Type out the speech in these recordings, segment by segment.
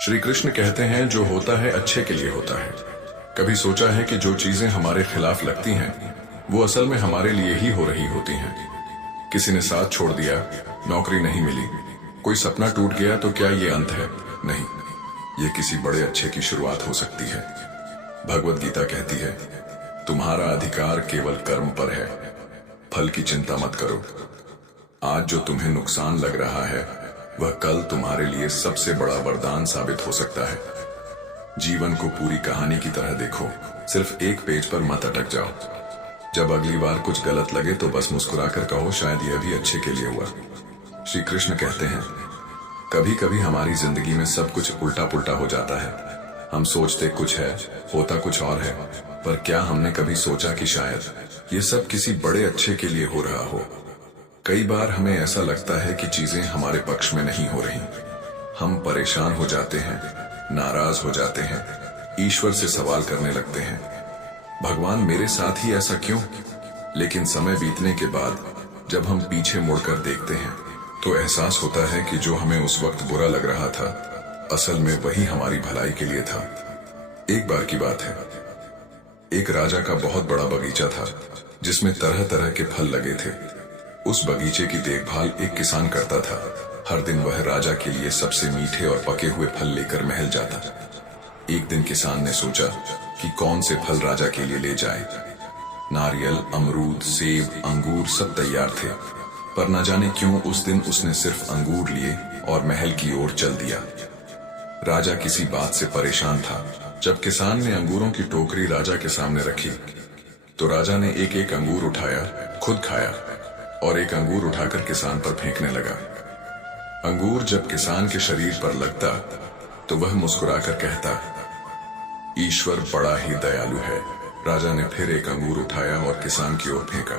श्री कृष्ण कहते हैं जो होता है अच्छे के लिए होता है। कभी सोचा है कि जो चीजें हमारे खिलाफ लगती हैं वो असल में हमारे लिए ही हो रही होती हैं। किसी ने साथ छोड़ दिया, नौकरी नहीं मिली, कोई सपना टूट गया, तो क्या ये अंत है? नहीं, ये किसी बड़े अच्छे की शुरुआत हो सकती है। भगवत गीता कहती है, तुम्हारा अधिकार केवल कर्म पर है, फल की चिंता मत करो। आज जो तुम्हें नुकसान लग रहा है वह कल तुम्हारे लिए सबसे बड़ा वरदान साबित हो सकता है। जीवन को पूरी कहानी की तरह देखो, सिर्फ एक पेज पर मत अटक जाओ। जब अगली बार कुछ गलत लगे तो बस मुस्कुराकर कहो, शायद यह भी अच्छे के लिए हुआ। श्री कृष्ण कहते हैं, कभी कभी हमारी जिंदगी में सब कुछ उल्टा पुल्टा हो जाता है। हम सोचते कुछ है, होता कुछ और है। पर क्या हमने कभी सोचा कि शायद ये सब किसी बड़े अच्छे के लिए हो रहा हो? कई बार हमें ऐसा लगता है कि चीजें हमारे पक्ष में नहीं हो रही। हम परेशान हो जाते हैं, नाराज हो जाते हैं, ईश्वर से सवाल करने लगते हैं, भगवान मेरे साथ ही ऐसा क्यों? लेकिन समय बीतने के बाद जब हम पीछे मुड़कर देखते हैं तो एहसास होता है कि जो हमें उस वक्त बुरा लग रहा था असल में वही हमारी भलाई के लिए था। एक बार की बात है, एक राजा का बहुत बड़ा बगीचा था जिसमें तरह तरह के फल लगे थे। उस बगीचे की देखभाल एक किसान करता था। हर दिन वह राजा के लिए सबसे मीठे और पके हुए फल लेकर महल जाता। एक दिन किसान ने सोचा कि कौन से फल राजा के लिए ले जाए। नारियल, अमरूद, सेब, अंगूर सब तैयार थे, पर न जाने क्यों उस दिन उसने सिर्फ अंगूर लिए और महल की ओर चल दिया। राजा किसी बात से परेशान था। जब किसान ने अंगूरों की टोकरी राजा के सामने रखी तो राजा ने एक एक अंगूर उठाया, खुद खाया और एक अंगूर उठाकर किसान पर फेंकने लगा। अंगूर जब किसान के शरीर पर लगता तो वह मुस्कुराकर कहता, ईश्वर बड़ा ही दयालु है। राजा ने फिर एक अंगूर उठाया और किसान की ओर फेंका।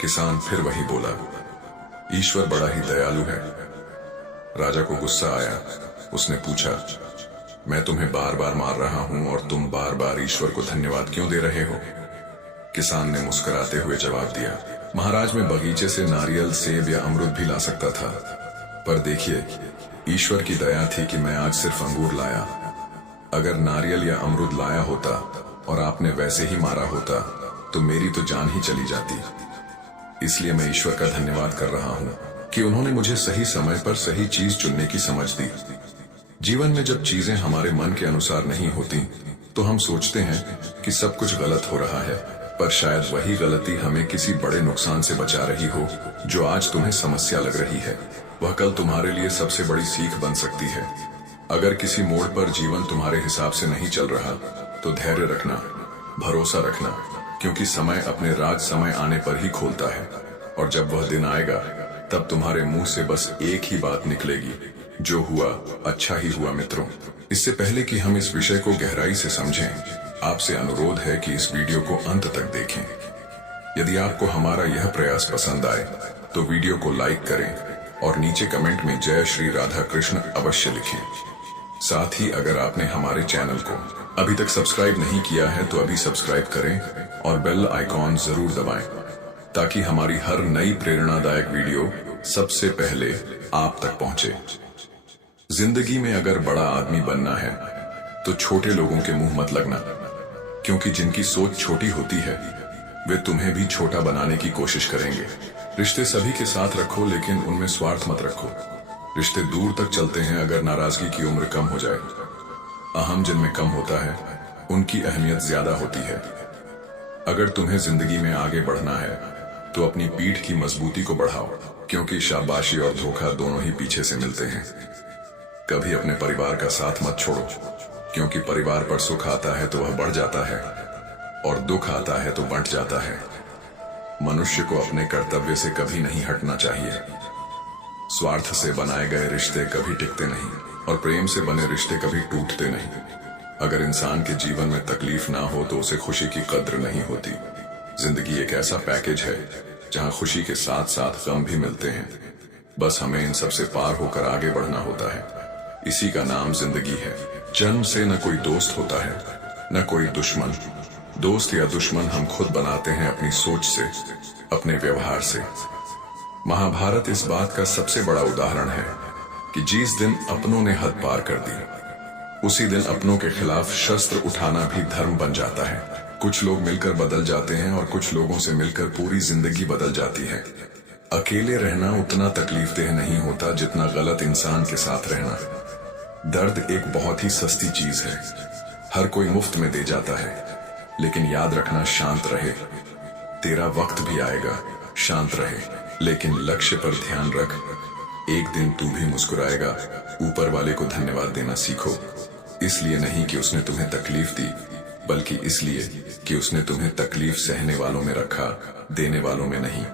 किसान फिर वही बोला, ईश्वर बड़ा ही दयालु है। राजा को गुस्सा आया। उसने पूछा, मैं तुम्हें बार बार मार रहा हूं और तुम बार बार ईश्वर को धन्यवाद क्यों दे रहे हो? किसान ने मुस्कुराते हुए जवाब दिया, महाराज मैं बगीचे से नारियल, सेब या अमरूद भी ला सकता था, पर देखिए ईश्वर की दया थी कि मैं आज सिर्फ अंगूर लाया। अगर नारियल या अमरूद लाया होता और आपने वैसे ही मारा होता तो मेरी तो जान ही चली जाती। इसलिए मैं ईश्वर का धन्यवाद कर रहा हूं कि उन्होंने मुझे सही समय पर सही चीज चुनने की समझ दी। जीवन में जब चीजें हमारे मन के अनुसार नहीं होती तो हम सोचते हैं कि सब कुछ गलत हो रहा है, पर शायद वही गलती हमें किसी बड़े नुकसान से बचा रही हो। जो आज तुम्हें समस्या लग रही है वह कल तुम्हारे लिए सबसे बड़ी सीख बन सकती है। अगर किसी मोड़ पर जीवन तुम्हारे हिसाब से नहीं चल रहा तो धैर्य रखना, भरोसा रखना, क्योंकि समय अपने राज समय आने पर ही खोलता है। और जब वह दिन आएगा तब तुम्हारे मुंह से बस एक ही बात निकलेगी, जो हुआ अच्छा ही हुआ। मित्रों, इससे पहले कि हम इस विषय को गहराई से समझें, आपसे अनुरोध है कि इस वीडियो को अंत तक देखें। यदि आपको हमारा यह प्रयास पसंद आए तो वीडियो को लाइक करें और नीचे कमेंट में जय श्री राधा कृष्ण अवश्य लिखें। साथ ही अगर आपने हमारे चैनल को अभी तक सब्सक्राइब नहीं किया है तो अभी सब्सक्राइब करें और बेल आइकॉन जरूर दबाएं ताकि हमारी हर नई प्रेरणादायक वीडियो सबसे पहले आप तक पहुंचे। जिंदगी में अगर बड़ा आदमी बनना है तो छोटे लोगों के मुंह मत लगना, क्योंकि जिनकी सोच छोटी होती है वे तुम्हें भी छोटा बनाने की कोशिश करेंगे। रिश्ते सभी के साथ रखो, लेकिन उनमें स्वार्थ मत रखो। रिश्ते दूर तक चलते हैं अगर नाराजगी की उम्र कम हो जाए। अहम जिनमें कम होता है उनकी अहमियत ज्यादा होती है। अगर तुम्हें जिंदगी में आगे बढ़ना है तो अपनी पीठ की मजबूती को बढ़ाओ, क्योंकि शाबाशी और धोखा दोनों ही पीछे से मिलते हैं। कभी अपने परिवार का साथ मत छोड़ो, क्योंकि परिवार पर सुख आता है तो वह बढ़ जाता है और दुख आता है तो बंट जाता है। मनुष्य को अपने कर्तव्य से कभी नहीं हटना चाहिए। स्वार्थ से बनाए गए रिश्ते कभी टिकते नहीं और प्रेम से बने रिश्ते कभी टूटते नहीं। अगर इंसान के जीवन में तकलीफ ना हो तो उसे खुशी की कद्र नहीं होती। जिंदगी एक ऐसा पैकेज है जहां खुशी के साथ साथ गम भी मिलते हैं। बस हमें इन सबसे पार होकर आगे बढ़ना होता है। इसी का नाम जिंदगी है। जन्म से न कोई दोस्त होता है, न कोई दुश्मन। दोस्त या दुश्मन हम खुद बनाते हैं अपनी सोच से, अपने व्यवहार से। महाभारत इस बात का सबसे बड़ा उदाहरण है कि जिस दिन अपनों ने हद पार कर दी उसी दिन अपनों के खिलाफ शस्त्र उठाना भी धर्म बन जाता है। कुछ लोग मिलकर बदल जाते हैं और कुछ लोगों से मिलकर पूरी जिंदगी बदल जाती है। अकेले रहना उतना तकलीफदेह नहीं होता जितना गलत इंसान के साथ रहना। दर्द एक बहुत ही सस्ती चीज है, हर कोई मुफ्त में दे जाता है, लेकिन याद रखना शांत रहे। तेरा वक्त भी आएगा, शांत रहे, लेकिन लक्ष्य पर ध्यान रख। एक दिन तू भी मुस्कुराएगा। ऊपर वाले को धन्यवाद देना सीखो, इसलिए नहीं कि उसने तुम्हें तकलीफ दी, बल्कि इसलिए कि उसने तुम्हें तकलीफ सहने वालों में रखा, देने वालों में नहीं।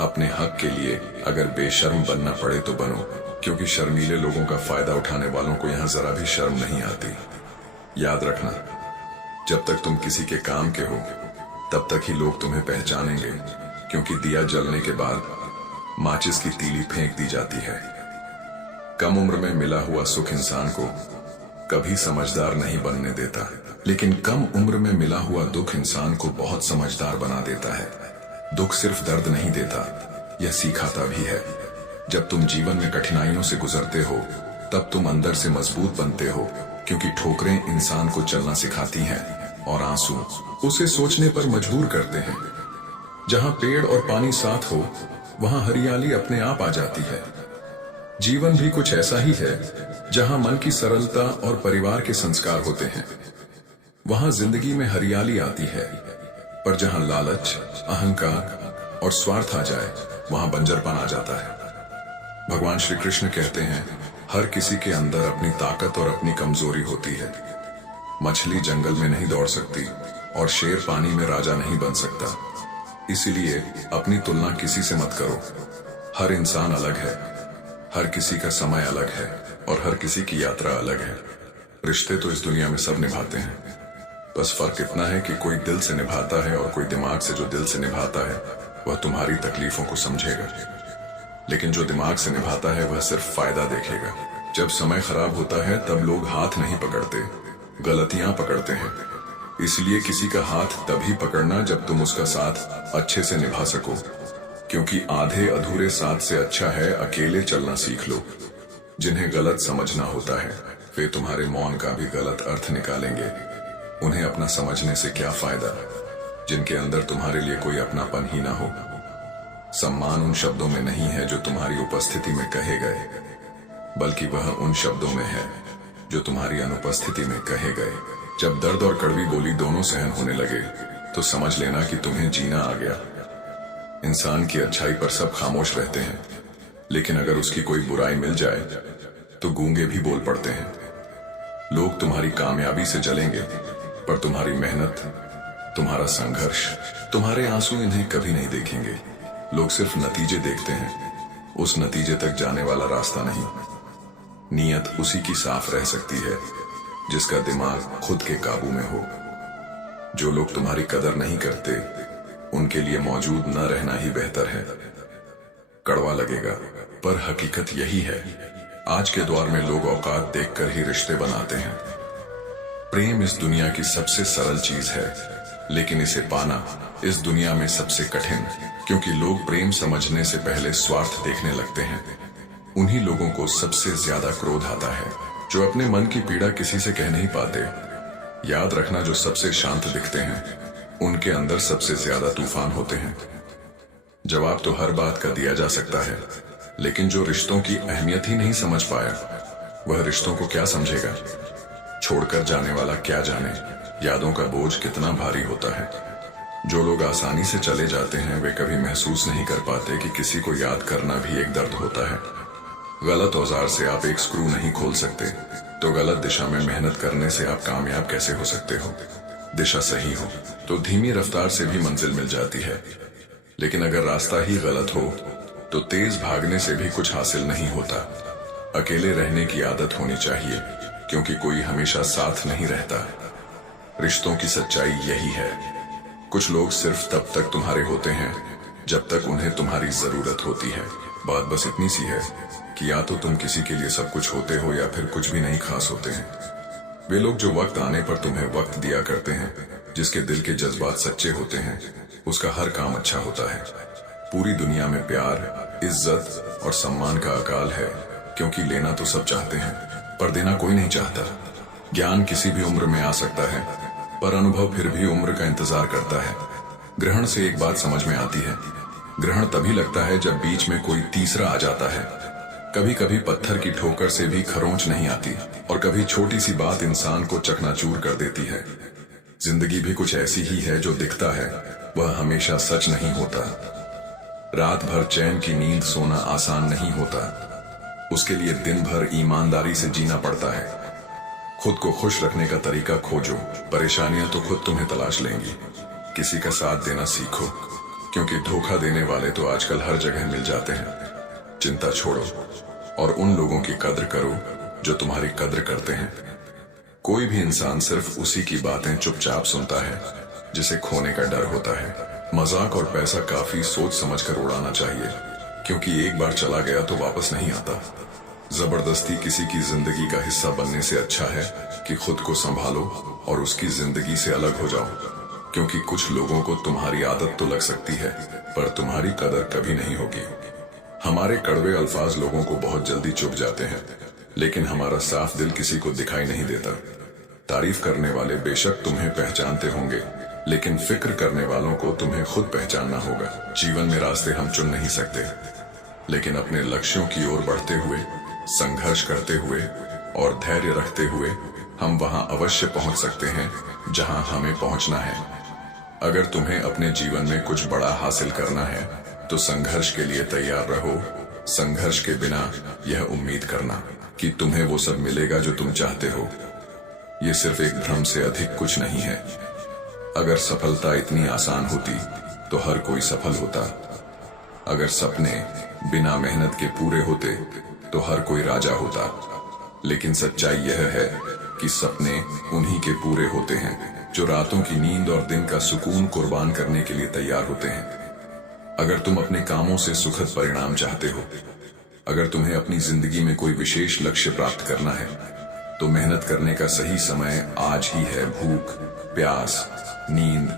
अपने हक के लिए अगर बेशर्म बनना पड़े तो बनो, क्योंकि शर्मीले लोगों का फायदा उठाने वालों को यहाँ जरा भी शर्म नहीं आती। याद रखना, जब तक तुम किसी के काम के हो तब तक ही लोग तुम्हें पहचानेंगे, क्योंकि दिया जलने के बाद माचिस की तीली फेंक दी जाती है। कम उम्र में मिला हुआ सुख इंसान को कभी समझदार नहीं बनने देता, लेकिन कम उम्र में मिला हुआ दुख इंसान को बहुत समझदार बना देता है। दुख सिर्फ दर्द नहीं देता, यह सिखाता भी है। जब तुम जीवन में कठिनाइयों से गुजरते हो तब तुम अंदर से मजबूत बनते हो, क्योंकि ठोकरें इंसान को चलना सिखाती हैं और आंसू उसे सोचने पर मजबूर करते हैं। जहां पेड़ और पानी साथ हो वहां हरियाली अपने आप आ जाती है। जीवन भी कुछ ऐसा ही है, जहां मन की सरलता और परिवार के संस्कार होते हैं वहां जिंदगी में हरियाली आती है। पर जहां लालच, अहंकार और स्वार्थ आ जाए वहां बंजरपन आ जाता है। भगवान श्री कृष्ण कहते हैं, हर किसी के अंदर अपनी ताकत और अपनी कमजोरी होती है। मछली जंगल में नहीं दौड़ सकती और शेर पानी में राजा नहीं बन सकता। इसीलिए अपनी तुलना किसी से मत करो। हर इंसान अलग है, हर किसी का समय अलग है और हर किसी की यात्रा अलग है। रिश्ते तो इस दुनिया में सब निभाते हैं, बस फर्क इतना है कि कोई दिल से निभाता है और कोई दिमाग से। जो दिल से निभाता है वह तुम्हारी तकलीफों को समझेगा, लेकिन जो दिमाग से निभाता है वह सिर्फ फायदा देखेगा। जब समय खराब होता है तब लोग हाथ नहीं पकड़ते, गलतियां पकड़ते हैं। इसलिए किसी का हाथ तभी पकड़ना जब तुम उसका साथ अच्छे से निभा सको, क्योंकि आधे अधूरे साथ से अच्छा है अकेले चलना सीख लो। जिन्हें गलत समझना होता है वे तुम्हारे मौन का भी गलत अर्थ निकालेंगे। उन्हें अपना समझने से क्या फायदा जिनके अंदर तुम्हारे लिए कोई अपनापन ही ना हो। सम्मान उन शब्दों में नहीं है जो तुम्हारी उपस्थिति में कहे गए, बल्कि वह उन शब्दों में है जो तुम्हारी अनुपस्थिति में कहे गए। जब दर्द और कड़वी बोली दोनों सहन होने लगे तो समझ लेना कि तुम्हें जीना आ गया। इंसान की अच्छाई पर सब खामोश रहते हैं, लेकिन अगर उसकी कोई बुराई मिल जाए तो गूंगे भी बोल पड़ते हैं। लोग तुम्हारी कामयाबी से जलेंगे, पर तुम्हारी मेहनत, तुम्हारा संघर्ष, तुम्हारे आंसू इन्हें कभी नहीं देखेंगे। लोग सिर्फ नतीजे देखते हैं, उस नतीजे तक जाने वाला रास्ता नहीं। नीयत उसी की साफ रह सकती है जिसका दिमाग खुद के काबू में हो। जो लोग तुम्हारी कदर नहीं करते उनके लिए मौजूद न रहना ही बेहतर है। कड़वा लगेगा, पर हकीकत यही है। आज के दौर में लोग औकात देखकर ही रिश्ते बनाते हैं। प्रेम इस दुनिया की सबसे सरल चीज है, लेकिन इसे पाना इस दुनिया में सबसे कठिन, क्योंकि लोग प्रेम समझने से पहले स्वार्थ देखने लगते हैं। उन्हीं लोगों को सबसे ज्यादा क्रोध आता है जो अपने मन की पीड़ा किसी से कह नहीं पाते। याद रखना, जो सबसे शांत दिखते हैं उनके अंदर सबसे ज्यादा तूफान होते हैं। जवाब तो हर बात का दिया जा सकता है, लेकिन जो रिश्तों की अहमियत ही नहीं समझ पाया वह रिश्तों को क्या समझेगा। छोड़कर जाने वाला क्या जाने यादों का बोझ कितना भारी होता है। जो लोग आसानी से चले जाते हैं वे कभी महसूस नहीं कर पाते कि किसी को याद करना भी एक दर्द होता है। गलत औजार से आप एक स्क्रू नहीं खोल सकते, तो गलत दिशा में मेहनत करने से आप कामयाब कैसे हो सकते हो। दिशा सही हो तो धीमी रफ्तार से भी मंजिल मिल जाती है, लेकिन अगर रास्ता ही गलत हो तो तेज भागने से भी कुछ हासिल नहीं होता। अकेले रहने की आदत होनी चाहिए, क्योंकि कोई हमेशा साथ नहीं रहता। रिश्तों की सच्चाई यही है, कुछ लोग सिर्फ तब तक तुम्हारे होते हैं जब तक उन्हें तुम्हारी जरूरत होती है। बात बस इतनी सी है कि या तो तुम किसी के लिए सब कुछ होते हो या फिर कुछ भी नहीं खास होते हैं। वे लोग जो वक्त आने पर तुम्हें वक्त दिया करते हैं, जिसके दिल के जज्बात सच्चे होते हैं, उसका हर काम अच्छा होता है। पूरी दुनिया में प्यार, इज्जत और सम्मान का अकाल है, क्योंकि लेना तो सब चाहते हैं पर देना कोई नहीं चाहता। ज्ञान किसी भी उम्र में आ सकता है, पर अनुभव फिर भी उम्र का इंतजार करता है। ग्रहण से एक बात समझ में आती है, ग्रहण तभी लगता है जब बीच में कोई तीसरा आ जाता है। कभी कभी पत्थर की ठोकर से भी खरोंच नहीं आती, और कभी छोटी सी बात इंसान को चकनाचूर कर देती है। जिंदगी भी कुछ ऐसी ही है, जो दिखता है वह हमेशा सच नहीं होता। रात भर चैन की नींद सोना आसान नहीं होता, उसके लिए दिन भर ईमानदारी से जीना पड़ता है। खुद को खुश रखने का तरीका खोजो, परेशानियां तो खुद तुम्हें तलाश लेंगी। किसी का साथ देना सीखो, क्योंकि धोखा देने वाले तो आजकल हर जगह मिल जाते हैं। चिंता छोड़ो और उन लोगों की कद्र करो जो तुम्हारी कद्र करते हैं। कोई भी इंसान सिर्फ उसी की बातें चुपचाप सुनता है जिसे खोने का डर होता है। मजाक और पैसा काफी सोच समझकर उड़ाना चाहिए, क्योंकि एक बार चला गया तो वापस नहीं आता। जबरदस्ती किसी की जिंदगी का हिस्सा बनने से अच्छा है कि खुद को संभालो और उसकी जिंदगी से अलग हो जाओ, क्योंकि कुछ लोगों को तुम्हारी आदत तो लग सकती है, पर तुम्हारी कदर कभी नहीं होगी। हमारे कड़वे अल्फाज लोगों को बहुत जल्दी चुभ जाते हैं, लेकिन हमारा साफ दिल किसी को दिखाई नहीं देता। तारीफ करने वाले बेशक तुम्हें पहचानते होंगे, लेकिन फिक्र करने वालों को तुम्हें खुद पहचानना होगा। जीवन में रास्ते हम चुन नहीं सकते, लेकिन अपने लक्ष्यों की ओर बढ़ते हुए, संघर्ष करते हुए और धैर्य रखते हुए हम वहां अवश्य पहुंच सकते हैं जहां हमें पहुंचना है। अगर तुम्हें अपने जीवन में कुछ बड़ा हासिल करना है तो संघर्ष के लिए तैयार रहो। संघर्ष के बिना यह उम्मीद करना कि तुम्हें वो सब मिलेगा जो तुम चाहते हो, ये सिर्फ एक भ्रम से अधिक कुछ नहीं है। अगर सफलता इतनी आसान होती तो हर कोई सफल होता। अगर सपने बिना मेहनत के पूरे होते तो हर कोई राजा होता। लेकिन सच्चाई यह है कि सपने उन्हीं के पूरे होते हैं जो रातों की नींद और दिन का सुकून कुर्बान करने के लिए तैयार होते हैं। अगर तुम अपने कामों से सुखद परिणाम चाहते हो, अगर तुम्हें अपनी जिंदगी में कोई विशेष लक्ष्य प्राप्त करना है, तो मेहनत करने का सही समय आज ही है। भूख, प्यास, नींद,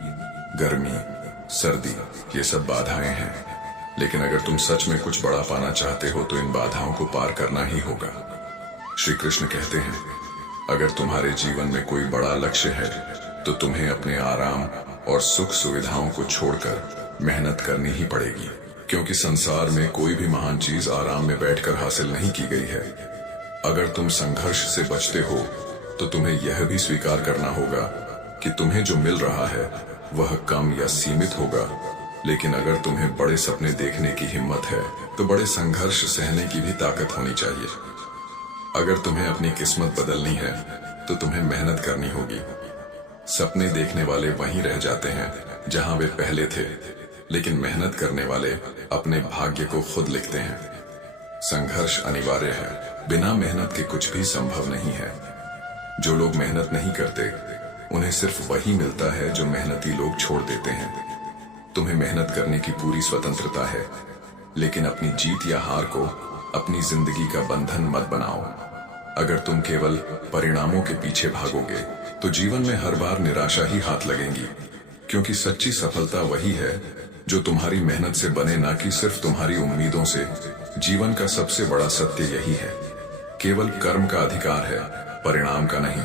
गर्मी, सर्दी, ये सब बाधाएं हैं, लेकिन अगर तुम सच में कुछ बड़ा पाना चाहते हो तो इन बाधाओं को पार करना ही होगा। श्री कृष्ण कहते हैं, अगर तुम्हारे जीवन में कोई बड़ा लक्ष्य है तो तुम्हें अपने आराम और सुख सुविधाओं को छोड़कर मेहनत करनी ही पड़ेगी, क्योंकि संसार में कोई भी महान चीज आराम में बैठकर हासिल नहीं की गई है। अगर तुम संघर्ष से बचते हो तो तुम्हें यह भी स्वीकार करना होगा कि तुम्हें जो मिल रहा है वह कम या सीमित होगा। लेकिन अगर तुम्हें बड़े सपने देखने की हिम्मत है तो बड़े संघर्ष सहने की भी ताकत होनी चाहिए। अगर तुम्हें अपनी किस्मत बदलनी है तो तुम्हें मेहनत करनी होगी। सपने देखने वाले वहीं रह जाते हैं जहां वे पहले थे, लेकिन मेहनत करने वाले अपने भाग्य को खुद लिखते हैं। संघर्ष अनिवार्य है, बिना मेहनत के कुछ भी संभव नहीं है। जो लोग मेहनत नहीं करते उन्हें सिर्फ वही मिलता है जो मेहनती लोग छोड़ देते हैं। तुम्हें मेहनत करने की पूरी स्वतंत्रता है, लेकिन अपनी जीत या हार को अपनी जिंदगी का बंधन मत बनाओ। अगर तुम केवल परिणामों के पीछे भागोगे तो जीवन में हर बार निराशा ही हाथ लगेगी, क्योंकि सच्ची सफलता वही है जो तुम्हारी मेहनत से बने, ना कि सिर्फ तुम्हारी उम्मीदों से। जीवन का सबसे बड़ा सत्य यही है, केवल कर्म का अधिकार है, परिणाम का नहीं।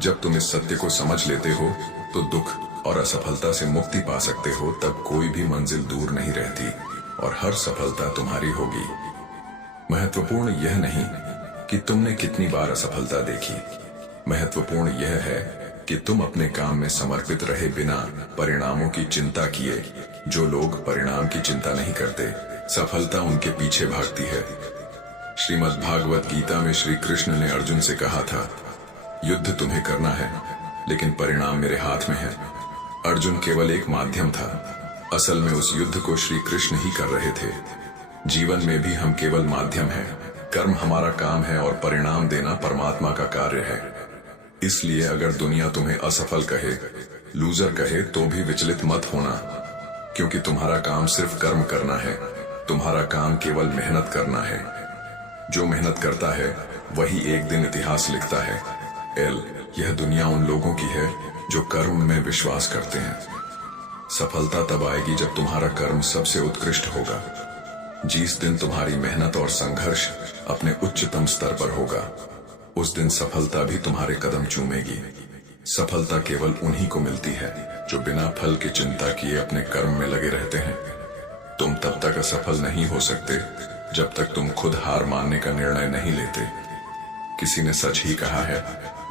जब तुम इस सत्य को समझ लेते हो तो दुख और असफलता से मुक्ति पा सकते हो। तब कोई भी मंजिल दूर नहीं रहती और हर सफलता तुम्हारी होगी। महत्वपूर्ण यह नहीं कि तुमने कितनी बार असफलता देखी, महत्वपूर्ण यह है कि तुम अपने काम में समर्पित रहे बिना परिणामों की चिंता किए। जो लोग परिणाम की चिंता नहीं करते, सफलता उनके पीछे भागती है। श्रीमद् भागवत गीता में श्री कृष्ण ने अर्जुन से कहा था, युद्ध तुम्हें करना है लेकिन परिणाम मेरे हाथ में है। अर्जुन केवल एक माध्यम था, असल में उस युद्ध को श्री कृष्ण ही कर रहे थे। जीवन में भी हम केवल माध्यम हैं, कर्म हमारा काम है और परिणाम देना परमात्मा का कार्य है। इसलिए अगर दुनिया तुम्हें असफल कहे, लूजर कहे, तो भी विचलित मत होना, क्योंकि तुम्हारा काम सिर्फ कर्म करना है। तुम्हारा काम केवल मेहनत करना है। जो मेहनत करता है वही एक दिन इतिहास लिखता है। यह दुनिया उन लोगों की है जो कर्म में विश्वास करते हैं। सफलता तब आएगी जब तुम्हारा कर्म सबसे उत्कृष्ट होगा, जिस दिन तुम्हारी मेहनत और संघर्ष अपने उच्चतम स्तर पर होगा। उस दिन सफलता भी तुम्हारे कदम चूमेगी। सफलता केवल उन्हीं को मिलती है जो बिना फल की चिंता किए अपने कर्म में लगे रहते हैं। तुम तब तक असफल नहीं हो सकते जब तक तुम खुद हार मानने का निर्णय नहीं लेते। किसी ने सच ही कहा है,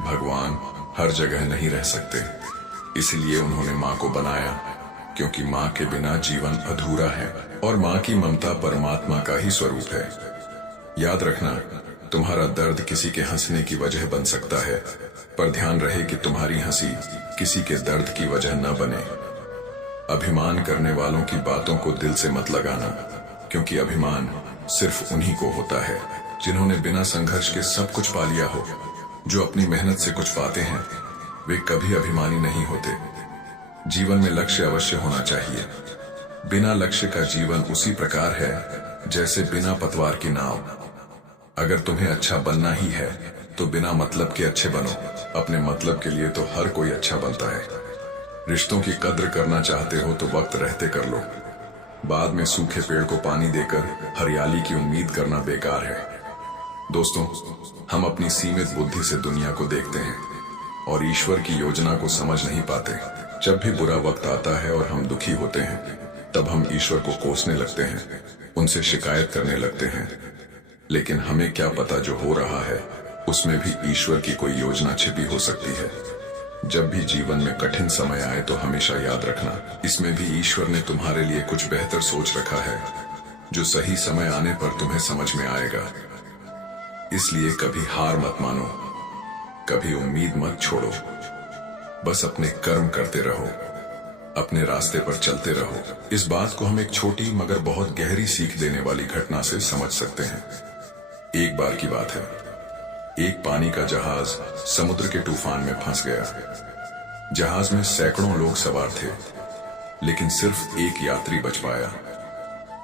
भगवान हर जगह नहीं रह सकते, इसलिए उन्होंने माँ को बनाया, क्योंकि माँ के बिना जीवन अधूरा है और माँ की ममता परमात्मा का ही स्वरूप है। याद रखना, तुम्हारा दर्द किसी के हंसने की वजह बन सकता है, पर ध्यान रहे कि तुम्हारी हंसी किसी के दर्द की वजह न बने। अभिमान करने वालों की बातों को दिल से मत लगाना, क्योंकि अभिमान सिर्फ उन्हीं को होता है जिन्होंने बिना संघर्ष के सब कुछ पा लिया हो। जो अपनी मेहनत से कुछ पाते हैं वे कभी अभिमानी नहीं होते। जीवन में लक्ष्य अवश्य होना चाहिए। बिना लक्ष्य का जीवन उसी प्रकार है जैसे बिना पतवार की नाव। अगर तुम्हें अच्छा बनना ही है तो बिना मतलब के अच्छे बनो। अपने मतलब के लिए तो हर कोई अच्छा बनता है। रिश्तों की कद्र करना चाहते हो तो वक्त रहते कर लो। बाद में सूखे पेड़ को पानी देकर हरियाली की उम्मीद करना बेकार है। दोस्तों, हम अपनी सीमित बुद्धि से दुनिया को देखते हैं और ईश्वर की योजना को समझ नहीं पाते। जब भी बुरा वक्त आता है और हम दुखी होते हैं, तब हम ईश्वर को कोसने लगते हैं, उनसे शिकायत करने लगते हैं। लेकिन हमें क्या पता जो हो रहा है उसमें भी ईश्वर की कोई योजना छिपी हो सकती है। जब भी जीवन में कठिन समय आए तो हमेशा याद रखना, इसमें भी ईश्वर ने तुम्हारे लिए कुछ बेहतर सोच रखा है, जो सही समय आने पर तुम्हें समझ में आएगा। इसलिए कभी हार मत मानो, कभी उम्मीद मत छोड़ो। बस अपने कर्म करते रहो, अपने रास्ते पर चलते रहो। इस बात को हम एक छोटी मगर बहुत गहरी सीख देने वाली घटना से समझ सकते हैं। एक बार की बात है, एक पानी का जहाज समुद्र के तूफान में फंस गया। जहाज में सैकड़ों लोग सवार थे, लेकिन सिर्फ एक यात्री बच पाया।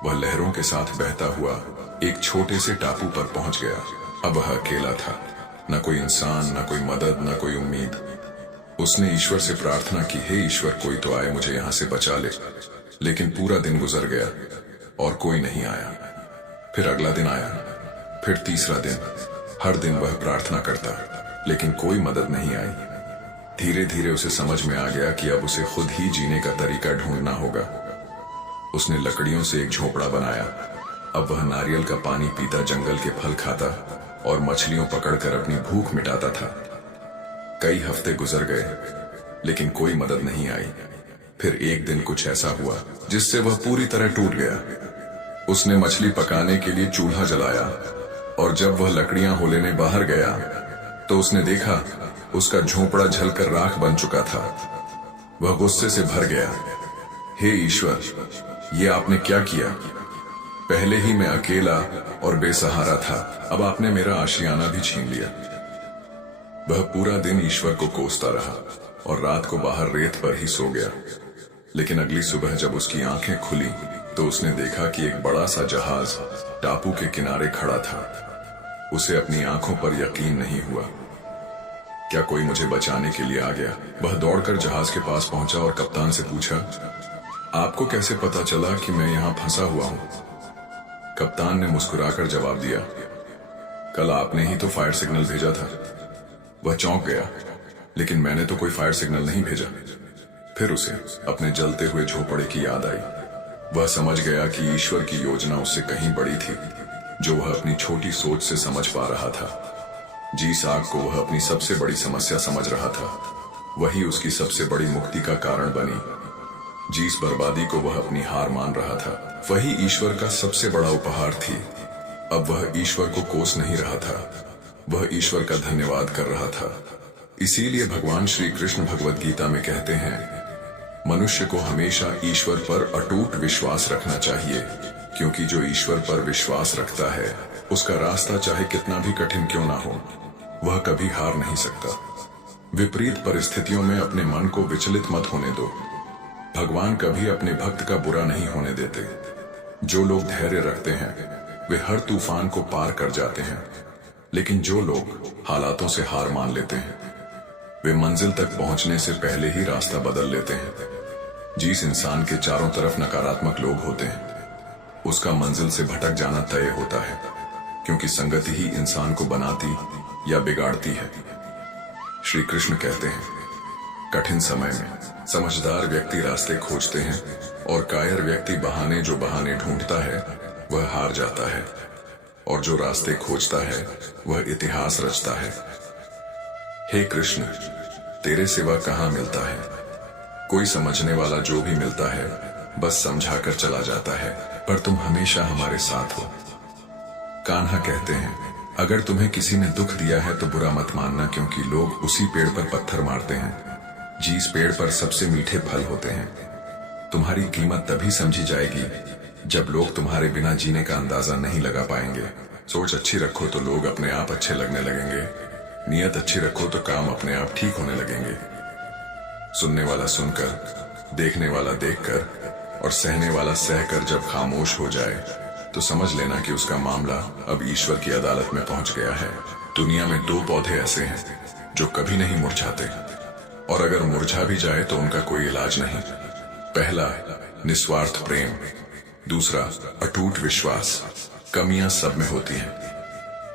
वह लहरों के साथ बहता हुआ एक छोटे से टापू पर पहुंच गया। अब वह अकेला था, न कोई इंसान, न कोई मदद, न कोई उम्मीद। उसने ईश्वर से प्रार्थना की, हे ईश्वर, कोई तो आए मुझे यहां से बचा ले। लेकिन पूरा दिन गुजर गया और कोई नहीं आया। फिर अगला दिन आया, फिर तीसरा दिन। हर दिन वह प्रार्थना करता, लेकिन कोई मदद नहीं आई। धीरे धीरे उसे समझ में आ गया कि अब उसे खुद ही जीने का तरीका ढूंढना होगा। उसने लकड़ियों से एक झोपड़ा बनाया। अब वह नारियल का पानी पीता, जंगल के फल खाता और मछलियों पकड़कर अपनी भूख मिटाता था। कई हफ्ते गुजर गए, लेकिन कोई मदद नहीं आई। फिर एक दिन कुछ ऐसा हुआ जिससे वह पूरी तरह टूट गया। उसने मछली पकाने के लिए चूल्हा जलाया और जब वह लकड़ियां हो लेने बाहर गया तो उसने देखा उसका झोपड़ा जलकर राख बन चुका था। वह गुस्से से भर गया। हे ईश्वर, ये आपने क्या किया? पहले ही मैं अकेला और बेसहारा था, अब आपने मेरा आशियाना भी छीन लिया। वह पूरा दिन ईश्वर को कोसता रहा और रात को बाहर रेत पर ही सो गया। लेकिन अगली सुबह जब उसकी आंखें खुली तो उसने देखा कि एक बड़ा सा जहाज टापू के किनारे खड़ा था। उसे अपनी आंखों पर यकीन नहीं हुआ। क्या कोई मुझे बचाने के लिए आ गया? वह दौड़कर जहाज के पास पहुंचा और कप्तान से पूछा, आपको कैसे पता चला कि मैं यहां फंसा हुआ हूं? कप्तान ने मुस्कुराकर जवाब दिया, कल आपने ही तो फायर सिग्नल भेजा था। वह चौंक गया, लेकिन मैंने तो कोई फायर सिग्नल नहीं भेजा। फिर उसे अपने जलते हुए झोपड़े की याद आई। वह समझ गया कि ईश्वर की योजना उससे कहीं बड़ी थी, जो वह अपनी छोटी सोच से समझ पा रहा था। जिस आग को वह अपनी सबसे बड़ी समस्या समझ रहा था, वही उसकी सबसे बड़ी मुक्ति का कारण बनी। जिस बर्बादी को वह अपनी हार मान रहा था, वही ईश्वर का सबसे बड़ा उपहार थी। अब वह ईश्वर को कोस नहीं रहा था, वह ईश्वर का धन्यवाद कर रहा था। इसीलिए भगवान श्री कृष्ण भगवद गीता में कहते हैं, मनुष्य को हमेशा ईश्वर पर अटूट विश्वास रखना चाहिए, क्योंकि जो ईश्वर पर विश्वास रखता है उसका रास्ता चाहे कितना भी कठिन क्यों ना हो, वह कभी हार नहीं सकता। विपरीत परिस्थितियों में अपने मन को विचलित मत होने दो। भगवान कभी अपने भक्त का बुरा नहीं होने देते। जो लोग धैर्य रखते हैं वे हर तूफान को पार कर जाते हैं, लेकिन जो लोग हालातों से हार मान लेते हैं वे मंजिल तक पहुंचने से पहले ही रास्ता बदल लेते हैं। जिस इंसान के चारों तरफ नकारात्मक लोग होते हैं उसका मंजिल से भटक जाना तय होता है, क्योंकि संगति ही इंसान को बनाती या बिगाड़ती है। श्री कृष्ण कहते हैं, कठिन समय में समझदार व्यक्ति रास्ते खोजते हैं और कायर व्यक्ति बहाने जो बहाने ढूंढता है वह हार जाता है, और जो रास्ते खोजता है वह इतिहास रचता है। हे कृष्ण, तेरे सिवा कहां मिलता है कोई समझने वाला, जो भी मिलता है बस समझाकर चला जाता है, पर तुम हमेशा हमारे साथ हो। कान्हा कहते हैं, अगर तुम्हें किसी ने दुख दिया है तो बुरा मत मानना, क्योंकि लोग उसी पेड़ पर पत्थर मारते हैं जिस पेड़ पर सबसे मीठे फल होते हैं। तुम्हारी कीमत तभी समझी जाएगी जब लोग तुम्हारे बिना जीने का अंदाजा नहीं लगा पाएंगे। सोच अच्छी रखो तो लोग अपने आप अच्छे लगने लगेंगे, नियत अच्छी रखो तो काम अपने आप ठीक होने लगेंगे। सुनने वाला सुनकर, देखने वाला देखकर और सहने वाला सहकर जब खामोश हो जाए तो समझ लेना कि उसका मामला अब ईश्वर की अदालत में पहुंच गया है। दुनिया में दो पौधे ऐसे हैं जो कभी नहीं मुरझाते, और अगर मुरझा भी जाए तो उनका कोई इलाज नहीं। पहला निस्वार्थ प्रेम, दूसरा अटूट विश्वास। कमियां सब में होती हैं,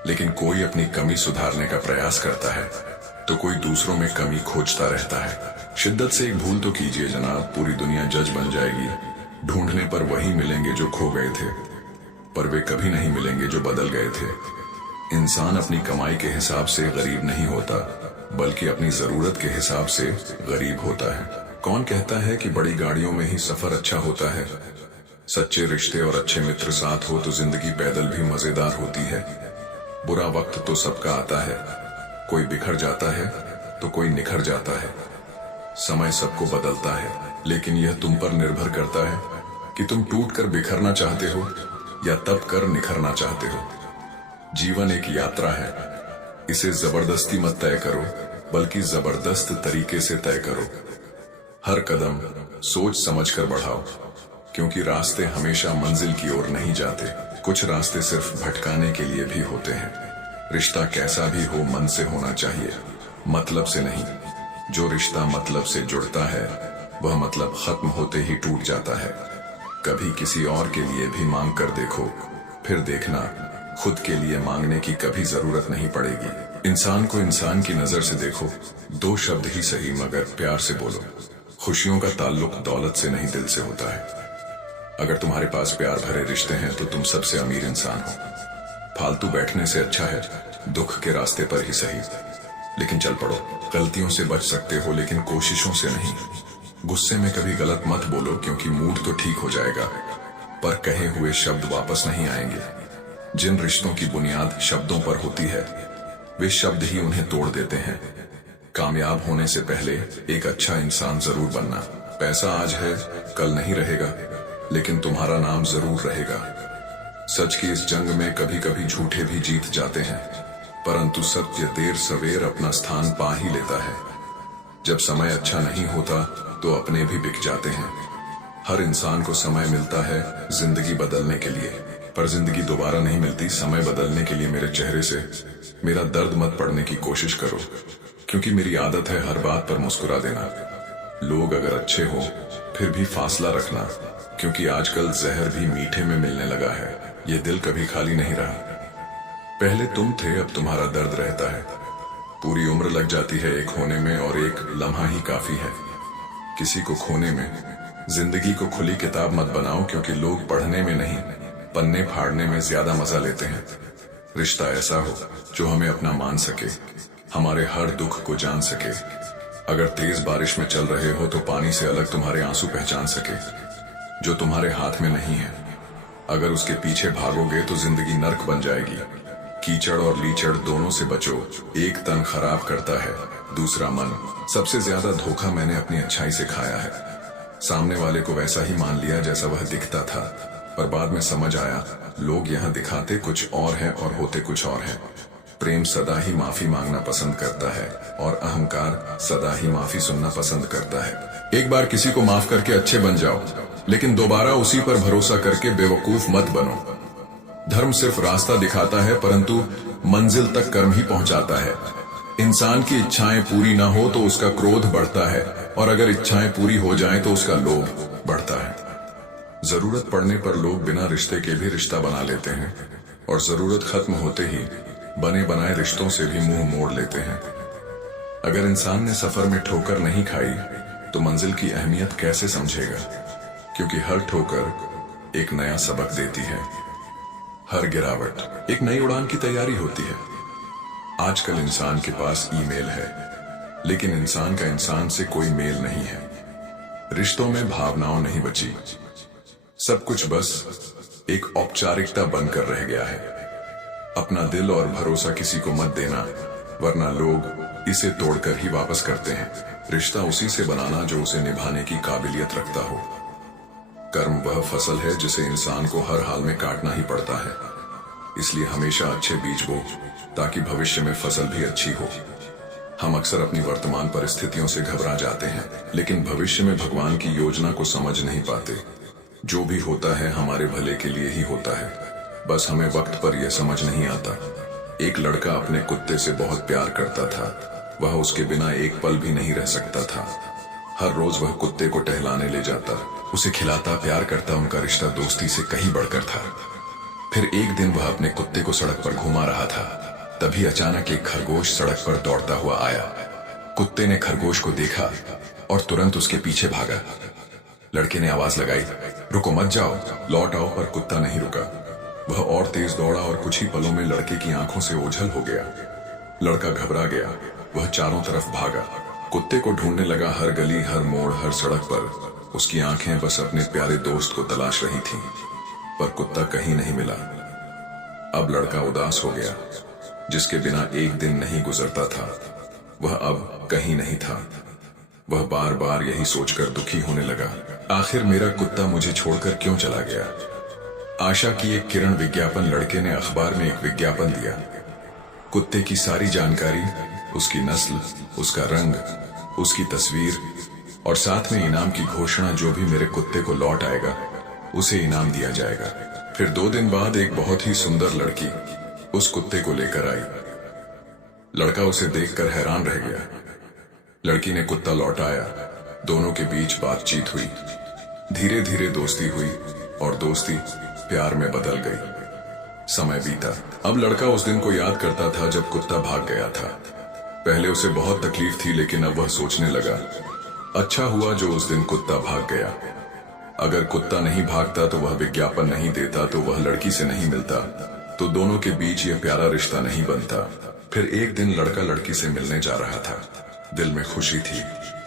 लेकिन कोई अपनी कमी सुधारने का प्रयास करता है तो कोई दूसरों में कमी खोजता रहता है। शिद्दत से एक भूल तो कीजिए जनाब, पूरी दुनिया जज बन जाएगी। ढूंढने पर वही मिलेंगे जो खो गए थे, पर वे कभी नहीं मिलेंगे जो बदल गए थे। इंसान अपनी कमाई के हिसाब से गरीब नहीं होता, बल्कि अपनी जरूरत के हिसाब से गरीब होता है। कौन कहता है कि बड़ी गाड़ियों में ही सफर अच्छा होता है? सच्चे रिश्ते और अच्छे मित्र साथ हो तो जिंदगी पैदल भी मजेदार होती है। बुरा वक्त तो सबका आता है, कोई बिखर जाता है तो कोई निखर जाता है। समय सबको बदलता है, लेकिन यह तुम पर निर्भर करता है कि तुम टूटकर बिखरना चाहते हो या तब कर निखरना चाहते हो। जीवन एक यात्रा है, इसे जबरदस्ती मत तय करो, बल्कि जबरदस्त तरीके से तय करो। हर कदम सोच समझकर बढ़ाओ, क्योंकि रास्ते हमेशा मंजिल की ओर नहीं जाते। कुछ रास्ते सिर्फ भटकाने के लिए भी होते हैं। रिश्ता कैसा भी हो मन से होना चाहिए, मतलब से नहीं। जो रिश्ता मतलब से जुड़ता है वह मतलब खत्म होते ही टूट जाता है। कभी किसी और के लिए भी मांग कर देखो, फिर देखना खुद के लिए मांगने की कभी जरूरत नहीं पड़ेगी। इंसान को इंसान की नजर से देखो, दो शब्द ही सही मगर प्यार से बोलो। खुशियों का ताल्लुक दौलत से नहीं दिल से होता है। अगर तुम्हारे पास प्यार भरे रिश्ते हैं तो तुम सबसे अमीर इंसान हो। फालतू बैठने से अच्छा है दुख के रास्ते पर ही सही, लेकिन चल पड़ो। गलतियों से बच सकते हो लेकिन कोशिशों से नहीं। गुस्से में कभी गलत मत बोलो, क्योंकि मूड तो ठीक हो जाएगा पर कहे हुए शब्द वापस नहीं आएंगे। जिन रिश्तों की बुनियाद शब्दों पर होती है वे शब्द ही उन्हें तोड़ देते हैं। कामयाब होने से पहले एक अच्छा इंसान जरूर बनना। पैसा आज है कल नहीं रहेगा, लेकिन तुम्हारा नाम जरूर रहेगा। सच की इस जंग में कभी कभी झूठे भी जीत जाते हैं, परंतु सत्य देर सवेर अपना स्थान पा ही लेता है। जब समय अच्छा नहीं होता तो अपने भी बिक जाते हैं। हर इंसान को समय मिलता है जिंदगी बदलने के लिए, पर जिंदगी दोबारा नहीं मिलती। समय बदलने के लिए मेरे चेहरे से मेरा दर्द मत पड़ने की कोशिश करो, क्योंकि मेरी आदत है हर बात पर मुस्कुरा देना। लोग अगर अच्छे हो फिर भी फासला रखना, क्योंकि आजकल जहर भी मीठे में मिलने लगा है। ये दिल कभी खाली नहीं रहा। पहले तुम थे, अब तुम्हारा दर्द रहता है। पूरी उम्र लग जाती है एक होने में और एक लम्हा ही काफी है किसी को खोने में। जिंदगी को खुली किताब मत बनाओ, क्योंकि लोग पढ़ने में नहीं पन्ने फाड़ने में ज्यादा मजा लेते हैं। रिश्ता ऐसा हो जो हमें अपना मान सके, हमारे हर दुख को जान सके। अगर तेज बारिश में चल रहे हो तो पानी से अलग तुम्हारे आंसू पहचान सके, जो तुम्हारे हाथ में नहीं है। अगर उसके पीछे भागोगे तो जिंदगी नर्क बन जाएगी। कीचड़ और लीचड़ दोनों से बचो, एक तन खराब करता है दूसरा मन। सबसे ज्यादा धोखा मैंने अपनी अच्छाई से खाया है। सामने वाले को वैसा ही मान लिया जैसा वह दिखता था, पर बाद में समझ आया लोग यहाँ दिखाते कुछ और हैं और होते कुछ और हैं। प्रेम सदा ही माफी मांगना पसंद करता है और अहंकार सदा ही माफी सुनना पसंद करता है। एक बार किसी को माफ करके अच्छे बन जाओ, लेकिन दोबारा उसी पर भरोसा करके बेवकूफ मत बनो। धर्म सिर्फ रास्ता दिखाता है, परंतु मंजिल तक कर्म ही पहुंचाता है। इंसान की इच्छाएं पूरी ना हो तो उसका क्रोध बढ़ता है, और अगर इच्छाएं पूरी हो जाएं तो उसका लोभ बढ़ता है। जरूरत पड़ने पर लोग बिना रिश्ते के भी रिश्ता बना लेते हैं, और जरूरत खत्म होते ही बने बनाए रिश्तों से भी मुंह मोड़ लेते हैं। अगर इंसान ने सफर में ठोकर नहीं खाई तो मंजिल की अहमियत कैसे समझेगा? क्योंकि हर ठोकर एक नया सबक देती है, हर गिरावट एक नई उड़ान की तैयारी होती है। आजकल इंसान के पास ईमेल है, लेकिन इंसान का इंसान से कोई मेल नहीं है। रिश्तों में भावनाओं नहीं बची, सब कुछ बस एक औपचारिकता बनकर रह गया है। अपना दिल और भरोसा किसी को मत देना, वरना लोग इसे तोड़कर ही वापस करते हैं। रिश्ता उसी से बनाना जो उसे निभाने की काबिलियत रखता हो। कर्म वह फसल है जिसे इंसान को हर हाल में काटना ही पड़ता है। इसलिए हमेशा अच्छे बीज बो, ताकि भविष्य में फसल भी अच्छी हो। हम अक्सर अपनी वर्तमान परिस्थितियों से घबरा जाते हैं, लेकिन भविष्य में भगवान की योजना को समझ नहीं पाते। जो भी होता है हमारे भले के लिए ही होता है, बस हमें वक्त पर यह समझ नहीं आता। एक लड़का अपने कुत्ते से बहुत प्यार करता था। वह उसके बिना एक पल भी नहीं रह सकता था। हर रोज वह कुत्ते को टहलाने ले जाता, उसे खिलाता, प्यार करता। उनका रिश्ता दोस्ती से कहीं बढ़कर था। फिर एक दिन वह अपने कुत्ते को सड़क पर घुमा रहा था। तभी अचानक एक खरगोश सड़क पर दौड़ता हुआ आया। कुत्ते ने खरगोश को देखा और तुरंत उसके पीछे भागा। लड़के ने आवाज लगाई, रुको मत जाओ, लौट आओ। पर कुत्ता नहीं रुका। वह और तेज दौड़ा और कुछ ही पलों में लड़के की आंखों से ओझल हो गया। लड़का घबरा गया। वह चारों तरफ भागा, कुत्ते को ढूंढने लगा। हर गली, हर मोड़, हर सड़क पर उसकी आंखें बस अपने प्यारे दोस्त को तलाश रही थीं, पर कुत्ता कहीं नहीं मिला। अब लड़का उदास हो गया। जिसके बिना एक दिन नहीं गुजरता था, वह अब कहीं नहीं था। वह बार बार यही सोचकर दुखी होने लगा, आखिर मेरा कुत्ता मुझे छोड़कर क्यों चला गया? आशा की एक किरण विज्ञापन। लड़के ने अखबार में एक विज्ञापन दिया। कुत्ते की सारी जानकारी, उसकी नस्ल, उसका रंग, उसकी तस्वीर और साथ में इनाम की घोषणा। जो भी मेरे कुत्ते को लौट आएगा उसे इनाम दिया जाएगा। फिर 2 दिन बाद एक बहुत ही सुंदर लड़की उस कुत्ते को लेकर आई। लड़का उसे देखकर हैरान रह गया। लड़की ने कुत्ता लौटाया। दोनों के बीच बातचीत हुई। धीरे धीरे दोस्ती हुई और दोस्ती प्यार में बदल गई। समय बीता। अब लड़का उस दिन को याद करता था जब कुत्ता भाग गया था। पहले उसे बहुत तकलीफ थी, लेकिन अब वह सोचने लगा, अच्छा हुआ जो उस दिन कुत्ता भाग गया। अगर कुत्ता नहीं भागता तो वह विज्ञापन नहीं देता, तो वह लड़की से नहीं मिलता, तो दोनों के बीच यह प्यारा रिश्ता नहीं बनता। फिर एक दिन लड़का लड़की से मिलने जा रहा था। दिल में खुशी थी,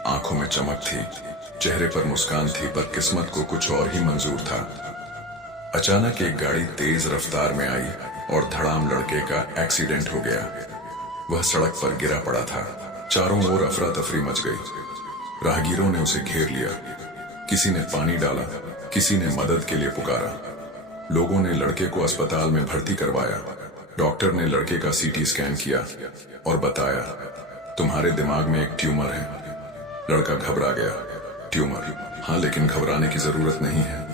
आंखों में चमक थी, चेहरे पर मुस्कान थी, पर किस्मत को कुछ और ही मंजूर था। अचानक एक गाड़ी तेज रफ्तार में आई और धड़ाम लड़के का एक्सीडेंट हो गया। वह सड़क पर गिरा पड़ा था। चारों ओर अफरा तफरी मच गई। राहगीरों ने उसे घेर लिया। किसी ने पानी डाला, किसी ने मदद के लिए पुकारा। लोगों ने लड़के को अस्पताल में भर्ती करवाया। डॉक्टर ने लड़के का सीटी स्कैन किया और बताया, तुम्हारे दिमाग में एक ट्यूमर है। लड़का घबरा गया। ट्यूमर? हाँ, लेकिन घबराने की जरूरत नहीं है।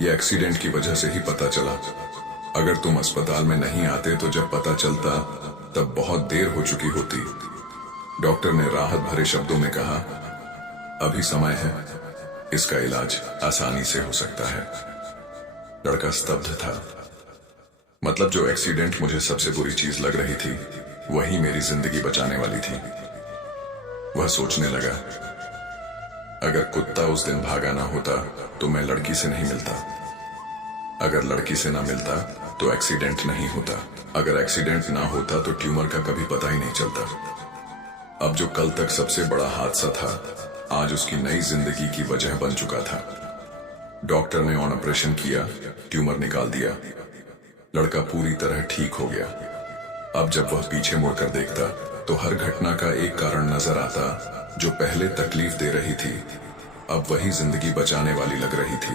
यह एक्सीडेंट की वजह से ही पता चला। अगर तुम अस्पताल में नहीं आते तो जब पता चलता तब बहुत देर हो चुकी होती। डॉक्टर ने राहत भरे शब्दों में कहा, अभी समय है, इसका इलाज आसानी से हो सकता है। लड़का स्तब्ध था। मतलब जो एक्सीडेंट मुझे सबसे बुरी चीज लग रही थी, वही मेरी जिंदगी बचाने वाली थी। वह सोचने लगा, अगर कुत्ता उस दिन भागा ना होता तो मैं लड़की से नहीं मिलता। अगर लड़की से ना मिलता तो एक्सीडेंट नहीं होता। अगर एक्सीडेंट ना होता तो ट्यूमर का कभी पता ही नहीं चलता। अब जो कल तक सबसे बड़ा हादसा था, आज उसकी नई जिंदगी की वजह बन चुका था। डॉक्टर ने ऑपरेशन किया, ट्यूमर निकाल दिया। लड़का पूरी तरह ठीक हो गया। अब जब वह पीछे मुड़कर देखता तो हर घटना का एक कारण नजर आता। जो पहले तकलीफ दे रही थी, अब वही जिंदगी बचाने वाली लग रही थी।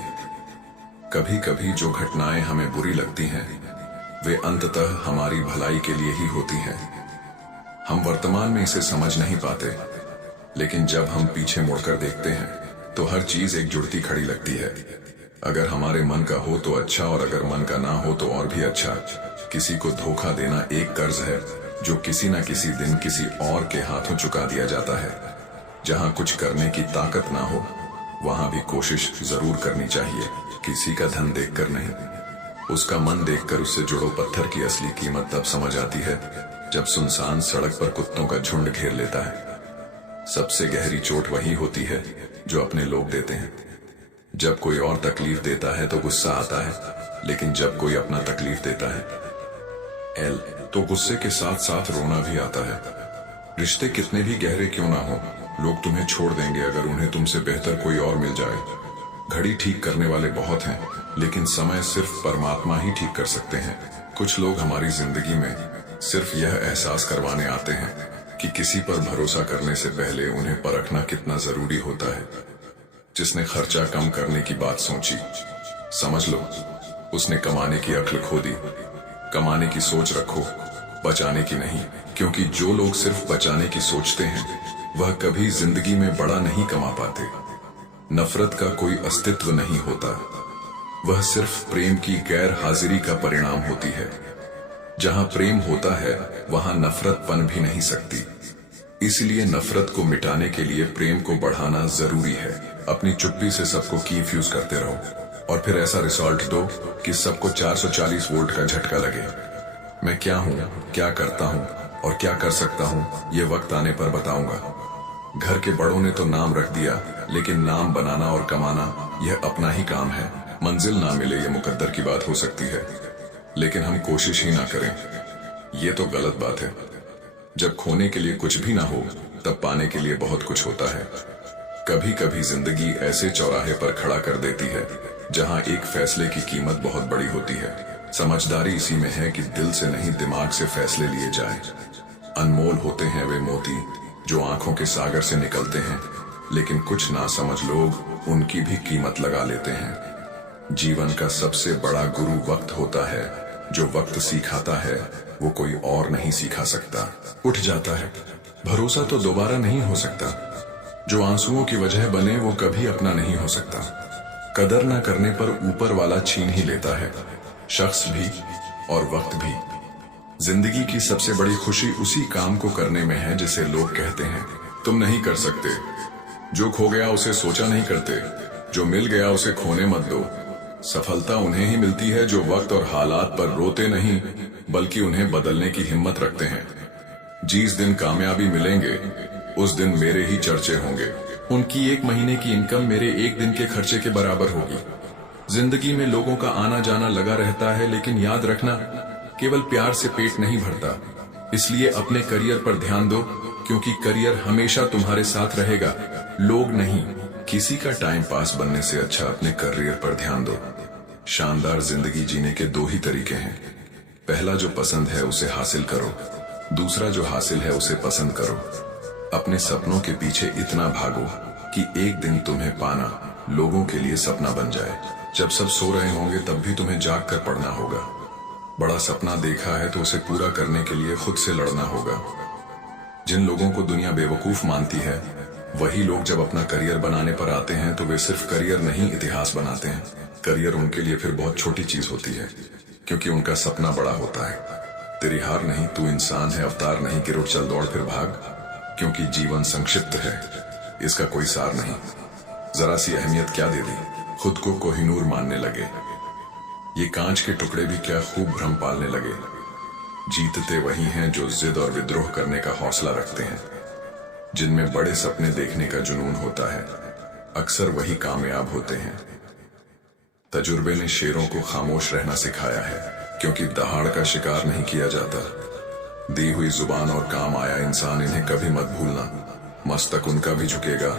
कभी कभी जो घटनाएं हमें बुरी लगती हैं, वे अंततः हमारी भलाई के लिए ही होती हैं। हम वर्तमान में इसे समझ नहीं पाते, लेकिन जब हम पीछे मुड़कर देखते हैं तो हर चीज एक जुड़ती खड़ी लगती है। अगर हमारे मन का हो तो अच्छा, और अगर मन का ना हो तो और भी अच्छा। किसी को धोखा देना एक कर्ज है जो किसी न किसी दिन किसी और के हाथों चुका दिया जाता है। जहां कुछ करने की ताकत ना हो, वहां भी कोशिश जरूर करनी चाहिए, किसी का धन देखकर नहीं। उसका मन देखकर उससे जुड़ो पत्थर की असली कीमत तब समझ आती है जब सुनसान सड़क पर कुत्तों का झुंड घेर लेता है। सबसे गहरी चोट वही होती है जो अपने लोग देते हैं। जब कोई और तकलीफ देता है तो गुस्सा आता है, लेकिन जब कोई अपना तकलीफ देता है तो गुस्से के साथ साथ रोना भी आता है। रिश्ते कितने भी गहरे क्यों ना हो, लोग तुम्हें छोड़ देंगे अगर उन्हें तुमसे बेहतर कोई और मिल जाए। घड़ी ठीक करने वाले बहुत हैं, लेकिन समय सिर्फ परमात्मा ही ठीक कर सकते हैं। कुछ लोग हमारी जिंदगी में सिर्फ यह एहसास करवाने आते हैं कि किसी पर भरोसा करने से पहले उन्हें परखना कितना जरूरी होता है। जिसने खर्चा कम करने की बात सोची, समझ लो उसने कमाने की अक्ल खो दी। कमाने की सोच रखो, बचाने की नहीं, क्योंकि जो लोग सिर्फ बचाने की सोचते हैं वह कभी जिंदगी में बड़ा नहीं कमा पाते। नफरत का कोई अस्तित्व नहीं होता, वह सिर्फ प्रेम की गैर हाजिरी का परिणाम होती है। जहां प्रेम होता है वहां नफरत पन भी नहीं सकती। इसलिए नफरत को मिटाने के लिए प्रेम को बढ़ाना जरूरी है। अपनी चुप्पी से सबको कंफ्यूज करते रहो और फिर ऐसा रिजल्ट दो कि सबको 440 वोल्ट का झटका लगे। मैं क्या हूं, क्या करता हूं और क्या कर सकता हूं, ये वक्त आने पर बताऊंगा। घर के बड़ों ने तो नाम रख दिया, लेकिन नाम बनाना और कमाना यह अपना ही काम है। मंजिल ना मिले ये मुकद्दर की बात हो सकती है, लेकिन हम कोशिश ही ना करें ये तो गलत बात है। जब खोने के लिए कुछ भी ना हो तब पाने के लिए बहुत कुछ होता है। कभी कभी जिंदगी ऐसे चौराहे पर खड़ा कर देती है जहां एक फैसले की कीमत बहुत बड़ी होती है। समझदारी इसी में है कि दिल से नहीं दिमाग से फैसले लिए जाए। अनमोल होते हैं वे मोती जो आंखों के सागर से निकलते हैं, लेकिन कुछ नासमझ लोग उनकी भी कीमत लगा लेते हैं। जीवन का सबसे बड़ा गुरु वक्त होता है। जो वक्त सिखाता है वो कोई और नहीं सिखा सकता। उठ जाता है, भरोसा तो दोबारा नहीं हो सकता। जो आंसुओं की वजह बने वो कभी अपना नहीं हो सकता। कदर न करने पर ऊपर वाला छीन ही लेता है, शख्स भी और वक्त भी। जिंदगी की सबसे बड़ी खुशी उसी काम को करने में है जिसे लोग कहते हैं तुम नहीं कर सकते। जो खो गया उसे सोचा नहीं करते, जो मिल गया उसे खोने मत दो। सफलता उन्हें ही मिलती है जो वक्त और हालात पर रोते नहीं बल्कि उन्हें बदलने की हिम्मत रखते हैं। जिस दिन कामयाबी मिलेंगे उस दिन मेरे ही चर्चे होंगे। उनकी एक महीने की इनकम मेरे एक दिन के खर्चे के बराबर होगी। जिंदगी में लोगों का आना जाना लगा रहता है, लेकिन याद रखना केवल प्यार से पेट नहीं भरता। इसलिए अपने करियर पर ध्यान दो, क्योंकि करियर हमेशा तुम्हारे साथ रहेगा, लोग नहीं। किसी का टाइम पास बनने से अच्छा अपने करियर पर ध्यान दो। शानदार जिंदगी जीने के दो ही तरीके हैं। पहला जो पसंद है उसे हासिल करो, दूसरा जो हासिल है उसे पसंद करो। अपने सपनों के पीछे इतना भागो कि एक दिन तुम्हें पाना लोगों के लिए सपना बन जाए। जब सब सो रहे होंगे तब भी तुम्हें जाग कर पढ़ना होगा। बड़ा सपना देखा है तो उसे पूरा करने के लिए खुद से लड़ना होगा। जिन लोगों को दुनिया बेवकूफ मानती है वही लोग जब अपना करियर बनाने पर आते हैं तो वे सिर्फ करियर नहीं इतिहास बनाते हैं। करियर उनके लिए फिर बहुत छोटी चीज होती है, क्योंकि उनका सपना बड़ा होता है। तेरी हार नहीं, तू इंसान है, अवतार नहीं कि रुक चल दौड़ फिर भाग। क्योंकि जीवन संक्षिप्त है, इसका कोई सार नहीं। जरा सी अहमियत क्या दे दी, खुद को कोहिनूर मानने लगे। ये कांच के टुकड़े भी क्या खूब भ्रम पालने लगे। जीतते वही हैं जो जिद और विद्रोह करने का हौसला रखते हैं। जिनमें बड़े सपने देखने का जुनून होता है अक्सर वही कामयाब होते हैं। तजुर्बे ने शेरों को खामोश रहना सिखाया है, क्योंकि दहाड़ का शिकार नहीं किया जाता। दी हुई जुबान और काम आया इंसान, इन्हें कभी मत भूलना। मस्तक उनका भी झुकेगा,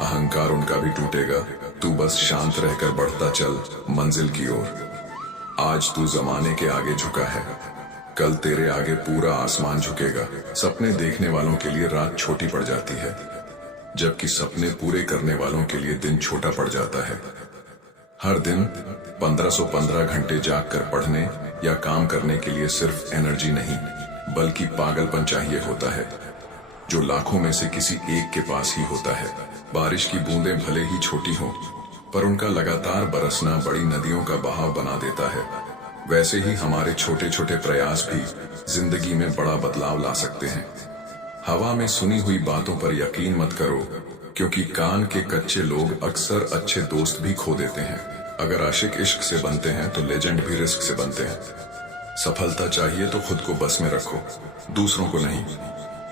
अहंकार उनका भी टूटेगा। तू बस शांत रहकर बढ़ता चल मंजिल की ओर। आज तू जमाने के आगे झुका है, कल तेरे आगे पूरा आसमान झुकेगा। सपने देखने वालों के लिए रात छोटी पड़ जाती है, जबकि सपने पूरे करने वालों के लिए दिन छोटा पड़ जाता है। हर दिन 1515 घंटे जाग कर पढ़ने या काम करने के लिए सिर्फ एनर्जी नहीं बल्कि पागलपन चाहिए होता है, जो लाखों में से किसी एक के पास ही होता है। बारिश की बूंदें भले ही छोटी हों, पर उनका लगातार बरसना बड़ी नदियों का बहाव बना देता है। वैसे ही हमारे छोटे छोटे प्रयास भी जिंदगी में बड़ा बदलाव ला सकते हैं। हवा में सुनी हुई बातों पर यकीन मत करो, क्योंकि कान के कच्चे लोग अक्सर अच्छे दोस्त भी खो देते हैं। अगर आशिक इश्क से बनते हैं तो लेजेंड भी रिस्क से बनते हैं। सफलता चाहिए तो खुद को बस में रखो, दूसरों को नहीं।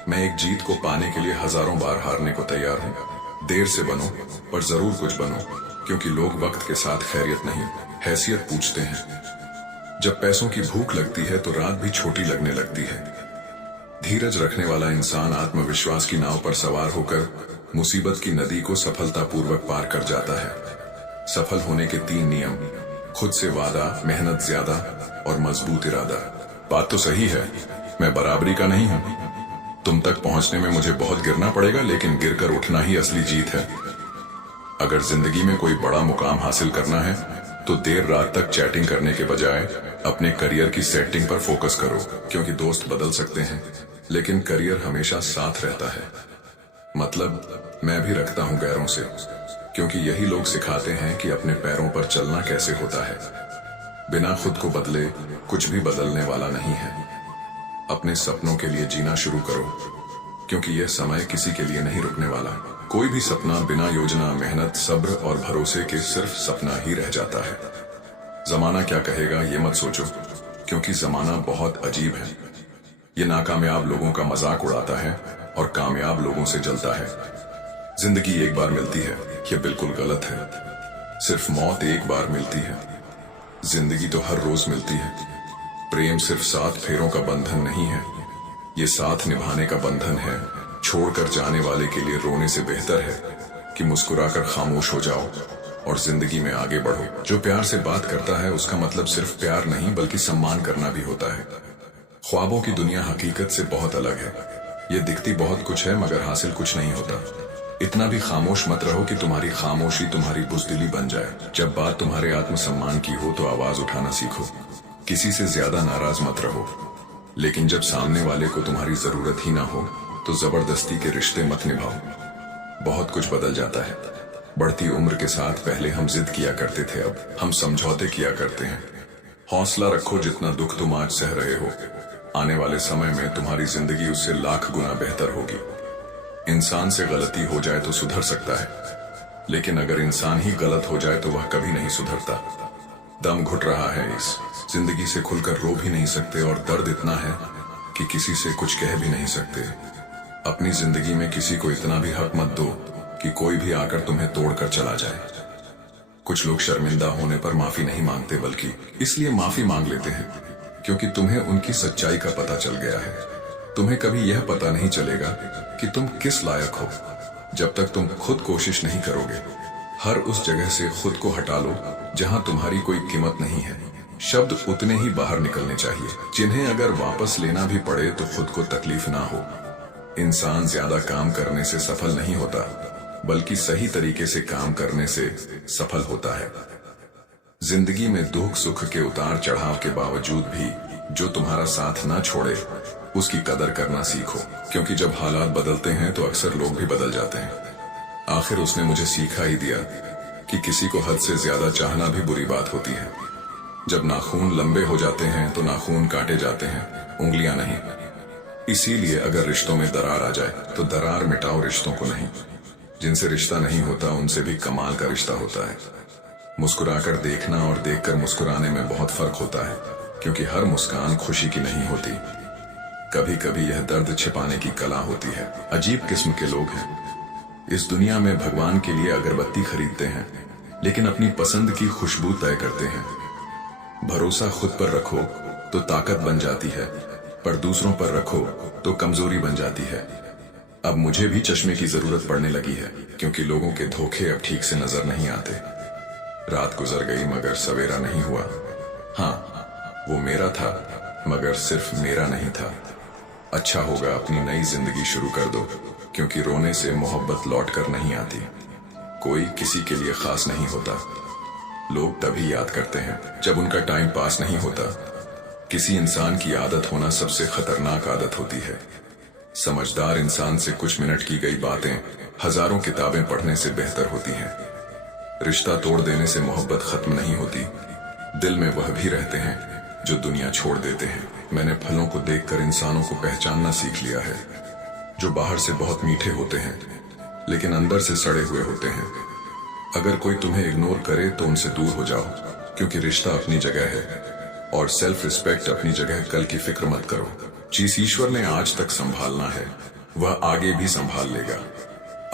मैं एक जीत को पाने के लिए हजारों बार हारने को तैयार हूं। देर से बनो पर जरूर कुछ बनो, क्योंकि लोग वक्त के साथ खैरियत नहीं हैसियत पूछते हैं। जब पैसों की भूख लगती है तो रात भी छोटी लगने लगती है। धीरज रखने वाला इंसान आत्मविश्वास की नाव पर सवार होकर मुसीबत की नदी को सफलतापूर्वक पार कर जाता है। सफल होने के 3 नियम: खुद से वादा, मेहनत ज्यादा और मजबूत इरादा। बात तो सही है, मैं बराबरी का नहीं हूं। तुम तक पहुंचने में मुझे बहुत गिरना पड़ेगा, लेकिन गिरकर उठना ही असली जीत है। अगर जिंदगी में कोई बड़ा मुकाम हासिल करना है तो देर रात तक चैटिंग करने के बजाय अपने करियर की सेटिंग पर फोकस करो, क्योंकि दोस्त बदल सकते हैं लेकिन करियर हमेशा साथ रहता है। मतलब मैं भी रखता हूं गैरों से, क्योंकि यही लोग सिखाते हैं कि अपने पैरों पर चलना कैसे होता है। बिना खुद को बदले कुछ भी बदलने वाला नहीं है। अपने सपनों के लिए जीना शुरू करो, क्योंकि यह समय किसी के लिए नहीं रुकने वाला। कोई भी सपना बिना योजना, मेहनत, सब्र और भरोसे के सिर्फ सपना ही रह जाता है। जमाना क्या कहेगा ये मत सोचो, क्योंकि जमाना बहुत अजीब है। ये नाकामयाब लोगों का मजाक उड़ाता है और कामयाब लोगों से जलता है। जिंदगी एक बार मिलती है, ये बिल्कुल गलत है। सिर्फ मौत एक बार मिलती है। जिंदगी तो हर रोज मिलती है। प्रेम सिर्फ 7 फेरों का बंधन नहीं है, ये साथ निभाने का बंधन है। छोड़कर जाने वाले के लिए रोने से बेहतर है कि मुस्कुराकर खामोश हो जाओ और जिंदगी में आगे बढ़ो। जो प्यार से बात करता है उसका मतलब सिर्फ प्यार नहीं बल्कि सम्मान करना भी होता है। ख्वाबों की दुनिया हकीकत से बहुत अलग है। ये दिखती बहुत कुछ है मगर हासिल कुछ नहीं होता। इतना भी खामोश मत रहो कि तुम्हारी खामोशी तुम्हारी बुज़दिली बन जाए। जब बात तुम्हारे आत्मसम्मान की हो तो आवाज उठाना सीखो। किसी से ज्यादा नाराज मत रहो, लेकिन जब सामने वाले को तुम्हारी जरूरत ही ना हो तो जबरदस्ती के रिश्ते मत निभाओ। बहुत कुछ बदल जाता है। बढ़ती उम्र के साथ पहले हम जिद किया करते थे, अब हम समझौते किया करते हैं। हौसला रखो, जितना दुख तुम आज सह रहे हो आने वाले समय में तुम्हारी जिंदगी उससे लाख गुना बेहतर होगी। इंसान से गलती हो जाए तो सुधर सकता है, लेकिन अगर इंसान ही गलत हो जाए तो वह कभी नहीं सुधरता। दम घुट रहा है, इस जिंदगी से खुलकर रो भी नहीं सकते और दर्द इतना है कि किसी से कुछ कह भी नहीं सकते। अपनी जिंदगी में किसी को इतना भी हक मत दो कि कोई भी आकर तुम्हें तोड़कर चला जाए। कुछ लोग शर्मिंदा होने पर माफी नहीं मांगते, बल्कि इसलिए माफी मांग लेते हैं क्योंकि तुम्हें उनकी सच्चाई का पता चल गया है। तुम्हें कभी यह पता नहीं चलेगा कि तुम किस लायक हो जब तक तुम खुद कोशिश नहीं करोगे। हर उस जगह से खुद को हटा लो जहां तुम्हारी कोई कीमत नहीं है। शब्द उतने ही बाहर निकलने चाहिए जिन्हें अगर वापस लेना भी पड़े तो खुद को तकलीफ ना हो। इंसान ज्यादा काम करने से सफल नहीं होता, बल्कि सही तरीके से काम करने से सफल होता है। जिंदगी में दुख सुख के उतार चढ़ाव के बावजूद भी जो तुम्हारा साथ ना छोड़े उसकी कदर करना सीखो, क्योंकि जब हालात बदलते हैं तो अक्सर लोग भी बदल जाते हैं। आखिर उसने मुझे सीखा ही दिया कि किसी को हद से ज्यादा चाहना भी बुरी बात होती है। जब नाखून लंबे हो जाते हैं तो नाखून काटे जाते हैं, उंगलियां नहीं। इसीलिए अगर रिश्तों में दरार आ जाए तो दरार मिटाओ, रिश्तों को नहीं। जिनसे रिश्ता नहीं होता उनसे भी कमाल का रिश्ता होता है। मुस्कुराकर देखना और देखकर मुस्कुराने में बहुत फर्क होता है, क्योंकि हर मुस्कान खुशी की नहीं होती। कभी कभी यह दर्द छिपाने की कला होती है। अजीब किस्म के लोग हैं इस दुनिया में। भगवान के लिए अगरबत्ती खरीदते हैं लेकिन अपनी पसंद की खुशबू तय करते हैं। भरोसा खुद पर रखो तो ताकत बन जाती है, पर दूसरों पर रखो तो कमजोरी बन जाती है। अब मुझे भी चश्मे की जरूरत पड़ने लगी है, क्योंकि लोगों के धोखे अब ठीक से नजर नहीं आते। रात गुजर गई मगर सवेरा नहीं हुआ। हाँ, वो मेरा था मगर सिर्फ मेरा नहीं था। अच्छा होगा अपनी नई जिंदगी शुरू कर दो, क्योंकि रोने से मोहब्बत लौट कर नहीं आती। कोई किसी के लिए खास नहीं होता। लोग तभी याद करते हैं जब उनका टाइम पास नहीं होता। किसी इंसान की आदत होना सबसे खतरनाक आदत होती है। समझदार इंसान से कुछ मिनट की गई बातें हजारों किताबें पढ़ने से बेहतर होती हैं। रिश्ता तोड़ देने से मोहब्बत खत्म नहीं होती। दिल में वह भी रहते हैं जो दुनिया छोड़ देते हैं। मैंने फलों को देखकर इंसानों को पहचानना सीख लिया है, जो बाहर से बहुत मीठे होते हैं लेकिन अंदर से सड़े हुए होते हैं। अगर कोई तुम्हें इग्नोर करे तो उनसे दूर हो जाओ, क्योंकि रिश्ता अपनी जगह है और सेल्फ रिस्पेक्ट अपनी जगह। कल की फिक्र मत करो। जिस ईश्वर ने आज तक संभालना है वह आगे भी संभाल लेगा।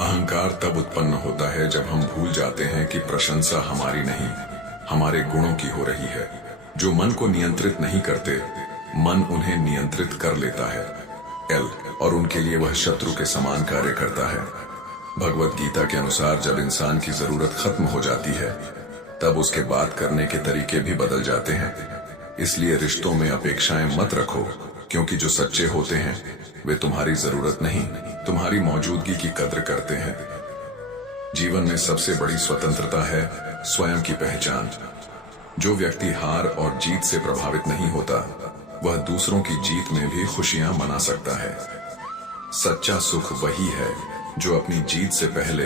अहंकार तब उत्पन्न होता है जब हम भूल जाते हैं कि प्रशंसा हमारी नहीं, हमारे गुणों की हो रही है। जो मन को नियंत्रित नहीं करते, मन उन्हें नियंत्रित कर लेता है। और उनके लिए वह शत्रु के समान कार्य करता है। भगवत गीता के अनुसार जब इंसान की जरूरत खत्म हो जाती है तब उसके बात करने के तरीके भी बदल जाते हैं। इसलिए रिश्तों में अपेक्षाएं मत रखो, क्योंकि जो सच्चे होते हैं वे तुम्हारी जरूरत नहीं, तुम्हारी मौजूदगी की कद्र करते हैं। जीवन में सबसे बड़ी स्वतंत्रता है स्वयं की पहचान। जो व्यक्ति हार और जीत से प्रभावित नहीं होता वह दूसरों की जीत में भी खुशियां मना सकता है। सच्चा सुख वही है जो अपनी जीत से पहले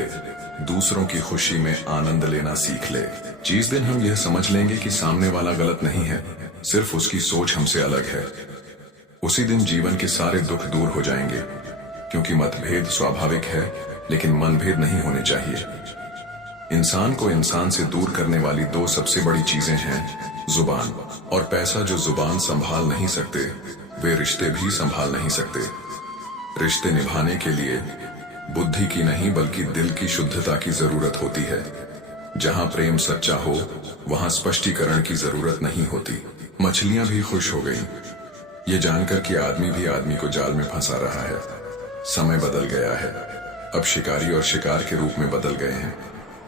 दूसरों की खुशी में आनंद लेना सीख ले। जिस दिन हम यह समझ लेंगे कि सामने वाला गलत नहीं है, सिर्फ उसकी सोच हमसे अलग है, उसी दिन जीवन के सारे दुख दूर हो जाएंगे। क्योंकि मतभेद स्वाभाविक है, लेकिन मनभेद नहीं होने चाहिए। इंसान को इंसान से दूर करने वाली दो सबसे बड़ी चीजें हैं, जुबान और पैसा। जो जुबान संभाल नहीं सकते वे रिश्ते भी संभाल नहीं सकते। रिश्ते निभाने के लिए बुद्धि की नहीं बल्कि दिल की शुद्धता की जरूरत होती है। जहां प्रेम सच्चा हो वहां स्पष्टीकरण की जरूरत नहीं होती। मछलियां भी खुश हो गईं, ये जानकर कि आदमी भी आदमी को जाल में फंसा रहा है। समय बदल गया है, अब शिकारी और शिकार के रूप में बदल गए हैं।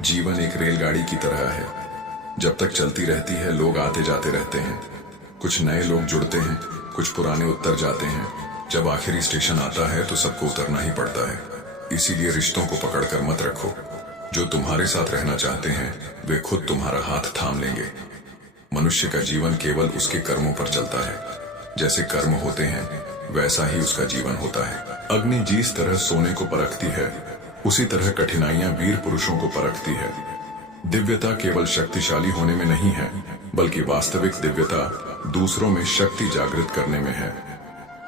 जीवन एक रेलगाड़ी की तरह है, जब तक चलती रहती है लोग आते जाते रहते हैं। कुछ नए लोग जुड़ते हैं, कुछ पुराने उतर जाते हैं। जब आखिरी स्टेशन आता है तो सबको उतरना ही पड़ता है। इसीलिए रिश्तों को पकड़कर मत रखो। जो तुम्हारे साथ रहना चाहते हैं वे खुद तुम्हारा हाथ थाम लेंगे। मनुष्य का जीवन केवल उसके कर्मों पर चलता है। जैसे कर्म होते हैं वैसा ही उसका जीवन होता है। अग्नि जिस तरह सोने को परखती है, उसी तरह कठिनाइयां वीर पुरुषों को परखती है। दिव्यता केवल शक्तिशाली होने में नहीं है, बल्कि वास्तविक दिव्यता दूसरों में शक्ति जागृत करने में है।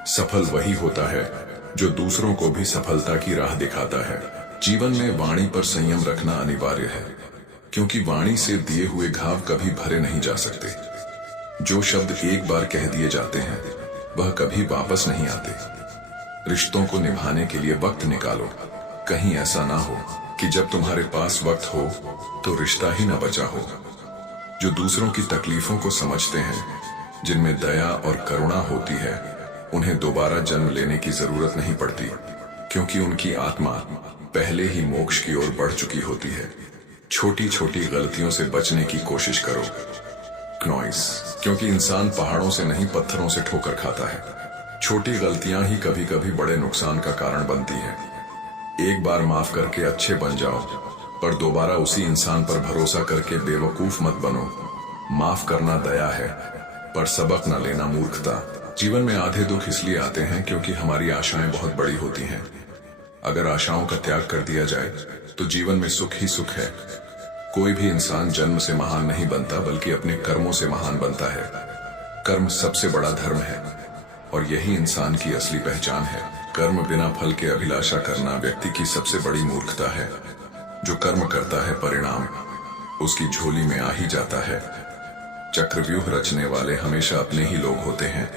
सफल वही होता है जो दूसरों को भी सफलता की राह दिखाता है। जीवन में वाणी पर संयम रखना अनिवार्य है, क्योंकि वाणी से दिए हुए घाव कभी भरे नहीं जा सकते। जो शब्द एक बार कह दिए जाते हैं वह कभी वापस नहीं आते। रिश्तों को निभाने के लिए वक्त निकालो। कहीं ऐसा ना हो कि जब तुम्हारे पास वक्त हो तो रिश्ता ही न बचा हो। जो दूसरों की तकलीफों को समझते हैं, जिनमें दया और करुणा होती है, उन्हें दोबारा जन्म लेने की जरूरत नहीं पड़ती, क्योंकि उनकी आत्मा पहले ही मोक्ष की ओर बढ़ चुकी होती है। छोटी छोटी गलतियों से बचने की कोशिश करो। नॉइस, क्योंकि इंसान पहाड़ों से नहीं पत्थरों से ठोकर खाता है। छोटी गलतियां ही कभी कभी बड़े नुकसान का कारण बनती हैं। एक बार माफ करके अच्छे बन जाओ, पर दोबारा उसी इंसान पर भरोसा करके बेवकूफ मत बनो। माफ करना दया है, पर सबक न लेना मूर्खता। जीवन में आधे दुख इसलिए आते हैं क्योंकि हमारी आशाएं बहुत बड़ी होती हैं। अगर आशाओं का त्याग कर दिया जाए तो जीवन में सुख ही सुख है। कोई भी इंसान जन्म से महान नहीं बनता, बल्कि अपने कर्मों से महान बनता है। कर्म सबसे बड़ा धर्म है और यही इंसान की असली पहचान है। कर्म बिना फल के अभिलाषा करना व्यक्ति की सबसे बड़ी मूर्खता है। जो कर्म करता है परिणाम उसकी झोली में आ ही जाता है। चक्रव्यूह रचने वाले हमेशा अपने ही लोग होते हैं।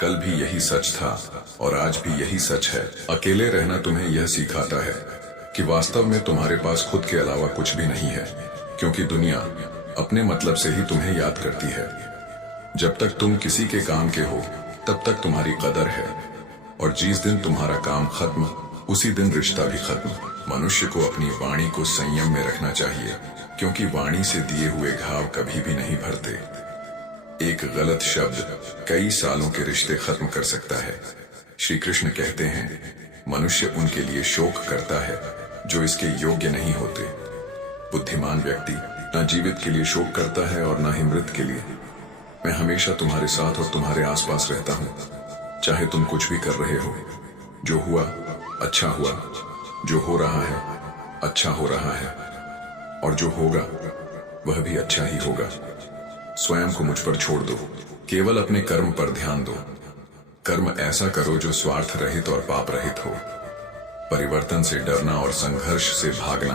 कल भी यही सच था और आज भी यही सच है। अकेले रहना तुम्हें यह सिखाता है कि वास्तव में तुम्हारे पास खुद के अलावा कुछ भी नहीं है, क्योंकि दुनिया अपने मतलब से ही तुम्हें याद करती है। जब तक तुम किसी के काम के हो तब तक तुम्हारी कदर है, और जिस दिन तुम्हारा काम खत्म उसी दिन रिश्ता भी खत्म। मनुष्य को अपनी वाणी को संयम में रखना चाहिए, क्योंकि वाणी से दिए हुए घाव कभी भी नहीं भरते। एक गलत शब्द कई सालों के रिश्ते खत्म कर सकता है। श्री कृष्ण कहते हैं, मनुष्य उनके लिए शोक करता है जो इसके योग्य नहीं होते। बुद्धिमान व्यक्ति न जीवित के लिए शोक करता है और न ही मृत के लिए। मैं हमेशा तुम्हारे साथ और तुम्हारे आसपास रहता हूँ, चाहे तुम कुछ भी कर रहे हो। जो हुआ अच्छा हुआ, जो हो रहा है अच्छा हो रहा है, और जो होगा वह भी अच्छा ही होगा। स्वयं को मुझ पर छोड़ दो, केवल अपने कर्म पर ध्यान दो। कर्म ऐसा करो जो स्वार्थ रहित और पाप रहित हो। परिवर्तन से डरना और संघर्ष से भागना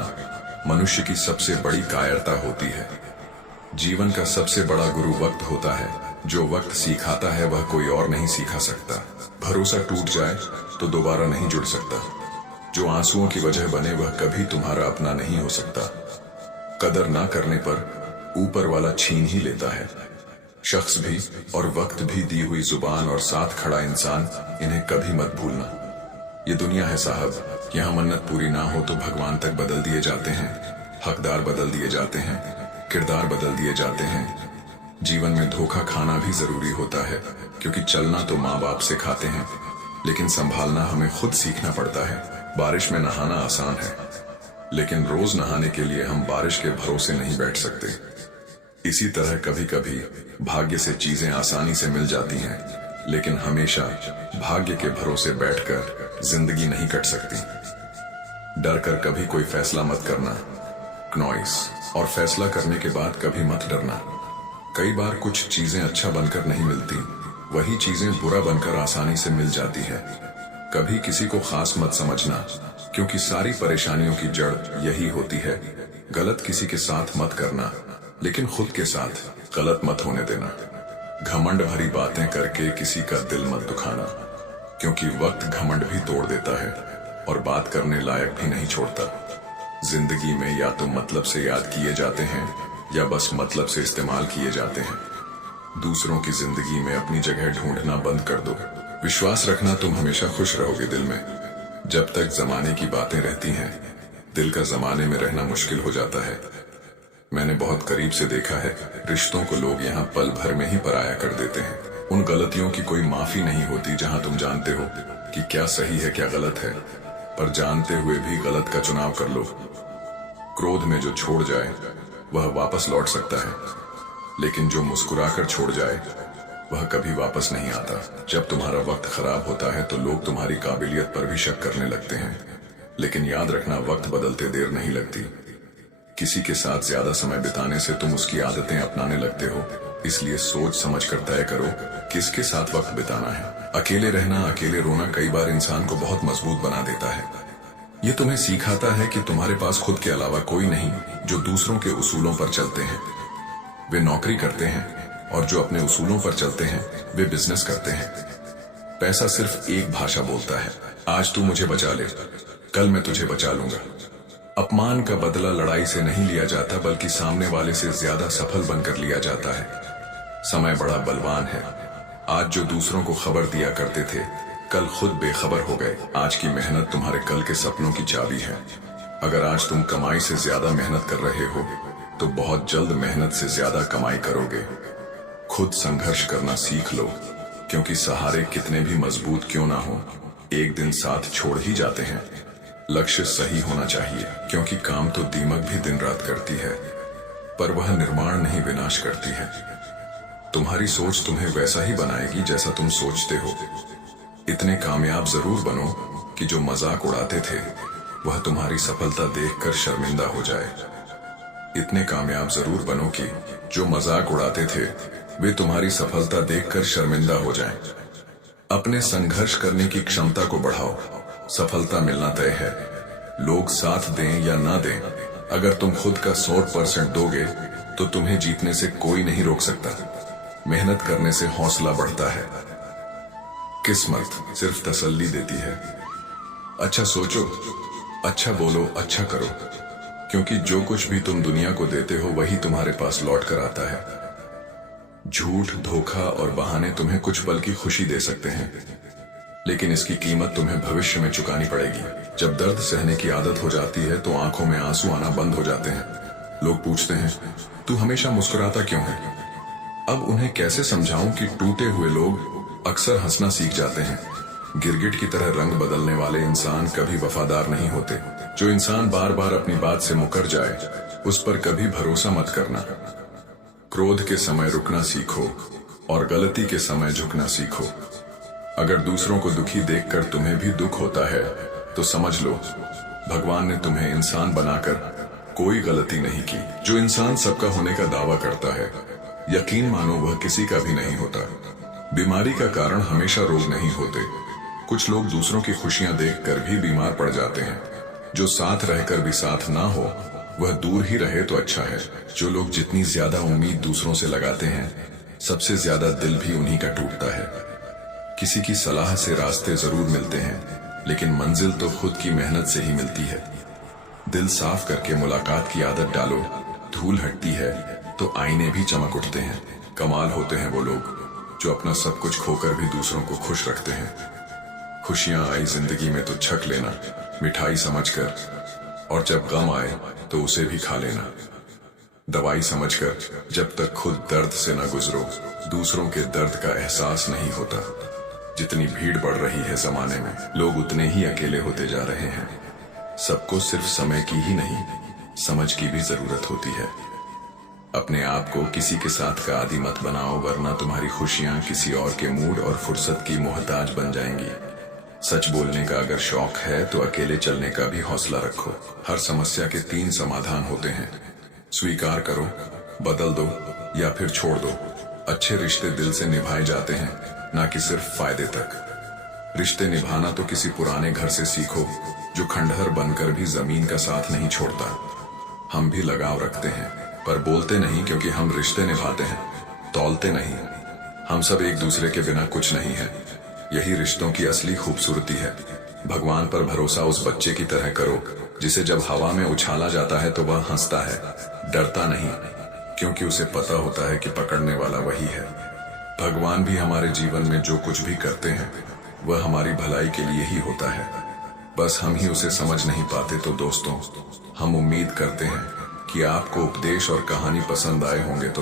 मनुष्य की सबसे बड़ी कायरता होती है। जीवन का सबसे बड़ा गुरु वक्त होता है। जो वक्त सिखाता है वह कोई और नहीं सिखा सकता। भरोसा टूट जाए तो दोबारा नहीं जुड़ सकता। जो आंसुओं की वजह बने वह कभी तुम्हारा अपना नहीं हो सकता। कदर ना करने पर ऊपर वाला छीन ही लेता है। शख्स भी और वक्त भी, दी हुई जुबान और साथ खड़ा इंसान, इन्हें कभी मत भूलना। ये दुनिया है साहब, यहाँ मन्नत पूरी ना हो तो भगवान तक बदल दिए जाते हैं, हकदार बदल दिए जाते हैं, किरदार बदल दिए जाते हैं। जीवन में धोखा खाना भी जरूरी होता है, क्योंकि चलना तो माँ बाप से खाते हैं, लेकिन संभालना हमें खुद सीखना पड़ता है। बारिश में नहाना आसान है, लेकिन रोज नहाने के लिए हम बारिश के भरोसे नहीं बैठ सकते। इसी तरह कभी कभी भाग्य से चीजें आसानी से मिल जाती हैं, लेकिन हमेशा भाग्य के भरोसे बैठकर जिंदगी नहीं कट सकती। डर कर कभी कोई फैसला मत करना। क्नॉइस, और फैसला करने के बाद कभी मत डरना। कई बार कुछ चीजें अच्छा बनकर नहीं मिलती, वही चीजें बुरा बनकर आसानी से मिल जाती है। कभी किसी को खास मत समझना, क्योंकि सारी परेशानियों की जड़ यही होती है। गलत किसी के साथ मत करना, लेकिन खुद के साथ गलत मत होने देना। घमंड भरी बातें करके किसी का दिल मत दुखाना, क्योंकि वक्त घमंड भी तोड़ देता है और बात करने लायक भी नहीं छोड़ता। जिंदगी में या तो मतलब से याद किए जाते हैं या बस मतलब से इस्तेमाल किए जाते हैं। दूसरों की जिंदगी में अपनी जगह ढूंढना बंद कर दो। विश्वास रखना तुम हमेशा खुश रहोगे दिल में। जब तक जमाने की बातें रहती हैं, दिल का जमाने में रहना मुश्किल हो जाता है। मैंने बहुत करीब से देखा है, रिश्तों को लोग यहाँ पल भर में ही पराया कर देते हैं। उन गलतियों की कोई माफी नहीं होती जहां तुम जानते हो कि क्या सही है क्या गलत है, पर जानते हुए भी गलत का चुनाव कर लो। क्रोध में जो छोड़ जाए वह वापस लौट सकता है, लेकिन जो मुस्कुराकर छोड़ जाए वह कभी वापस नहीं आता। जब तुम्हारा वक्त खराब होता है तो लोग तुम्हारी काबिलियत पर भी शक करने लगते हैं, लेकिन याद रखना वक्त बदलते देर नहीं लगती। किसी के साथ ज्यादा समय बिताने से तुम उसकी आदतें अपनाने लगते हो, इसलिए सोच समझ कर तय करो किसके साथ वक्त बिताना है। अकेले रहना, अकेले रोना कई बार इंसान को बहुत मजबूत बना देता है। ये तुम्हें सिखाता है कि तुम्हारे पास खुद के अलावा कोई नहीं जो दूसरों के उसूलों पर चलते हैं। वे नौकरी करते हैं, और जो अपने उसूलों पर चलते हैं वे बिजनेस करते हैं। पैसा सिर्फ एक भाषा बोलता है, आज तू मुझे बचा ले, कल मैं तुझे बचा लूंगा। अपमान का बदला लड़ाई से नहीं लिया जाता, बल्कि सामने वाले से ज्यादा सफल बनकर लिया जाता है। समय बड़ा बलवान है। आज जो दूसरों को खबर दिया करते थे, कल खुद बेखबर हो गए। आज की मेहनत तुम्हारे कल के सपनों की चाबी है। अगर आज तुम कमाई से ज्यादा मेहनत कर रहे हो, तो बहुत जल्द मेहनत से ज्यादा कमाई करोगे। खुद संघर्ष करना सीख लो, क्योंकि सहारे कितने भी मजबूत क्यों ना हो, एक दिन साथ छोड़ ही जाते हैं। लक्ष्य सही होना चाहिए, क्योंकि काम तो दीमक भी दिन रात करती है, पर वह निर्माण नहीं विनाश करती है। तुम्हारी सोच तुम्हें वैसा ही बनाएगी जैसा तुम सोचते हो। इतने कामयाब जरूर बनो कि जो मजाक उड़ाते थे वह तुम्हारी सफलता देखकर शर्मिंदा हो जाए। इतने कामयाब जरूर बनो कि जो मजाक उड़ाते थे वे तुम्हारी सफलता देखकर शर्मिंदा हो जाएं। अपने संघर्ष करने की क्षमता को बढ़ाओ, सफलता मिलना तय है। लोग साथ दें या ना दें, अगर तुम खुद का 100% दोगे तो तुम्हें जीतने से कोई नहीं रोक सकता। मेहनत करने से हौसला बढ़ता है। किस्मत सिर्फ तसल्ली देती है। अच्छा सोचो, अच्छा बोलो, अच्छा करो, क्योंकि जो कुछ भी तुम दुनिया को देते हो वही तुम्हारे पास लौट कर आता है। झूठ, धोखा और बहाने तुम्हें कुछ पल की खुशी दे सकते हैं, लेकिन इसकी कीमत तुम्हें भविष्य में चुकानी पड़ेगी। जब दर्द सहने की आदत हो जाती है तो आंखों में आंसू आना बंद हो जाते हैं। लोग पूछते हैं, तू हमेशा मुस्कुराता क्यों है? अब उन्हें कैसे समझाऊं कि टूटे हुए लोग अक्सर हंसना सीख जाते हैं। गिरगिट की तरह रंग बदलने वाले इंसान कभी वफादार नहीं होते। जो इंसान बार बार अपनी बात से मुकर जाए, उस पर कभी भरोसा मत करना। क्रोध के समय रुकना सीखो और गलती के समय झुकना सीखो। अगर दूसरों को दुखी देखकर तुम्हें भी दुख होता है तो समझ लो भगवान ने तुम्हें इंसान बनाकर कोई गलती नहीं की। जो इंसान सबका होने का दावा करता है, यकीन मानो वह किसी का भी नहीं होता। बीमारी का कारण हमेशा रोग नहीं होते। कुछ लोग दूसरों की खुशियां देखकर भी बीमार पड़ जाते हैं। जो साथ रहकर भी साथ ना हो वह दूर ही रहे तो अच्छा है। जो लोग जितनी ज्यादा उम्मीद दूसरों से लगाते हैं, सबसे ज्यादा दिल भी उन्हीं का टूटता है। किसी की सलाह से रास्ते जरूर मिलते हैं, लेकिन मंजिल तो खुद की मेहनत से ही मिलती है। दिल साफ करके मुलाकात की आदत डालो, धूल हटती है तो आईने भी चमक उठते हैं। कमाल होते हैं वो लोग जो अपना सब कुछ खोकर भी दूसरों को खुश रखते हैं। खुशियां आई जिंदगी में तो छक लेना मिठाई समझकर, और जब गम आए तो उसे भी खा लेना दवाई समझकर। जब तक खुद दर्द से न गुजरो, दूसरों के दर्द का एहसास नहीं होता। जितनी भीड़ बढ़ रही है जमाने में, लोग उतने ही अकेले होते जा रहे हैं। सबको सिर्फ समय की ही नहीं, समझ की भी जरूरत होती है। अपने आप को किसी के साथ का आदी मत बनाओ, वरना तुम्हारी खुशियां किसी और के मूड और फुर्सत की मोहताज बन जाएंगी। सच बोलने का अगर शौक है तो अकेले चलने का भी हौसला रखो। हर समस्या के 3 समाधान होते हैं, स्वीकार करो, बदल दो या फिर छोड़ दो। अच्छे रिश्ते दिल से निभाए जाते हैं, ना कि सिर्फ फायदे तक। रिश्ते निभाना तो किसी पुराने घर से सीखो, जो खंडहर बनकर भी जमीन का साथ नहीं छोड़ता। हम भी लगाव रखते हैं, पर बोलते नहीं, क्योंकि हम रिश्ते निभाते हैं, तौलते नहीं। हम सब एक दूसरे के बिना कुछ नहीं है। यही रिश्तों की असली खूबसूरती है। भगवान पर भरोसा उस बच्चे की तरह करो जिसे जब हवा में उछाला जाता है तो वह हंसता है, डरता नहीं, क्योंकि उसे पता होता है कि पकड़ने वाला वही है। भगवान भी हमारे जीवन में जो कुछ भी करते हैं वह हमारी भलाई के लिए ही होता है, बस हम ही उसे समझ नहीं पाते। तो दोस्तों, हम उम्मीद करते हैं कि आपको उपदेश और कहानी पसंद आए होंगे। तो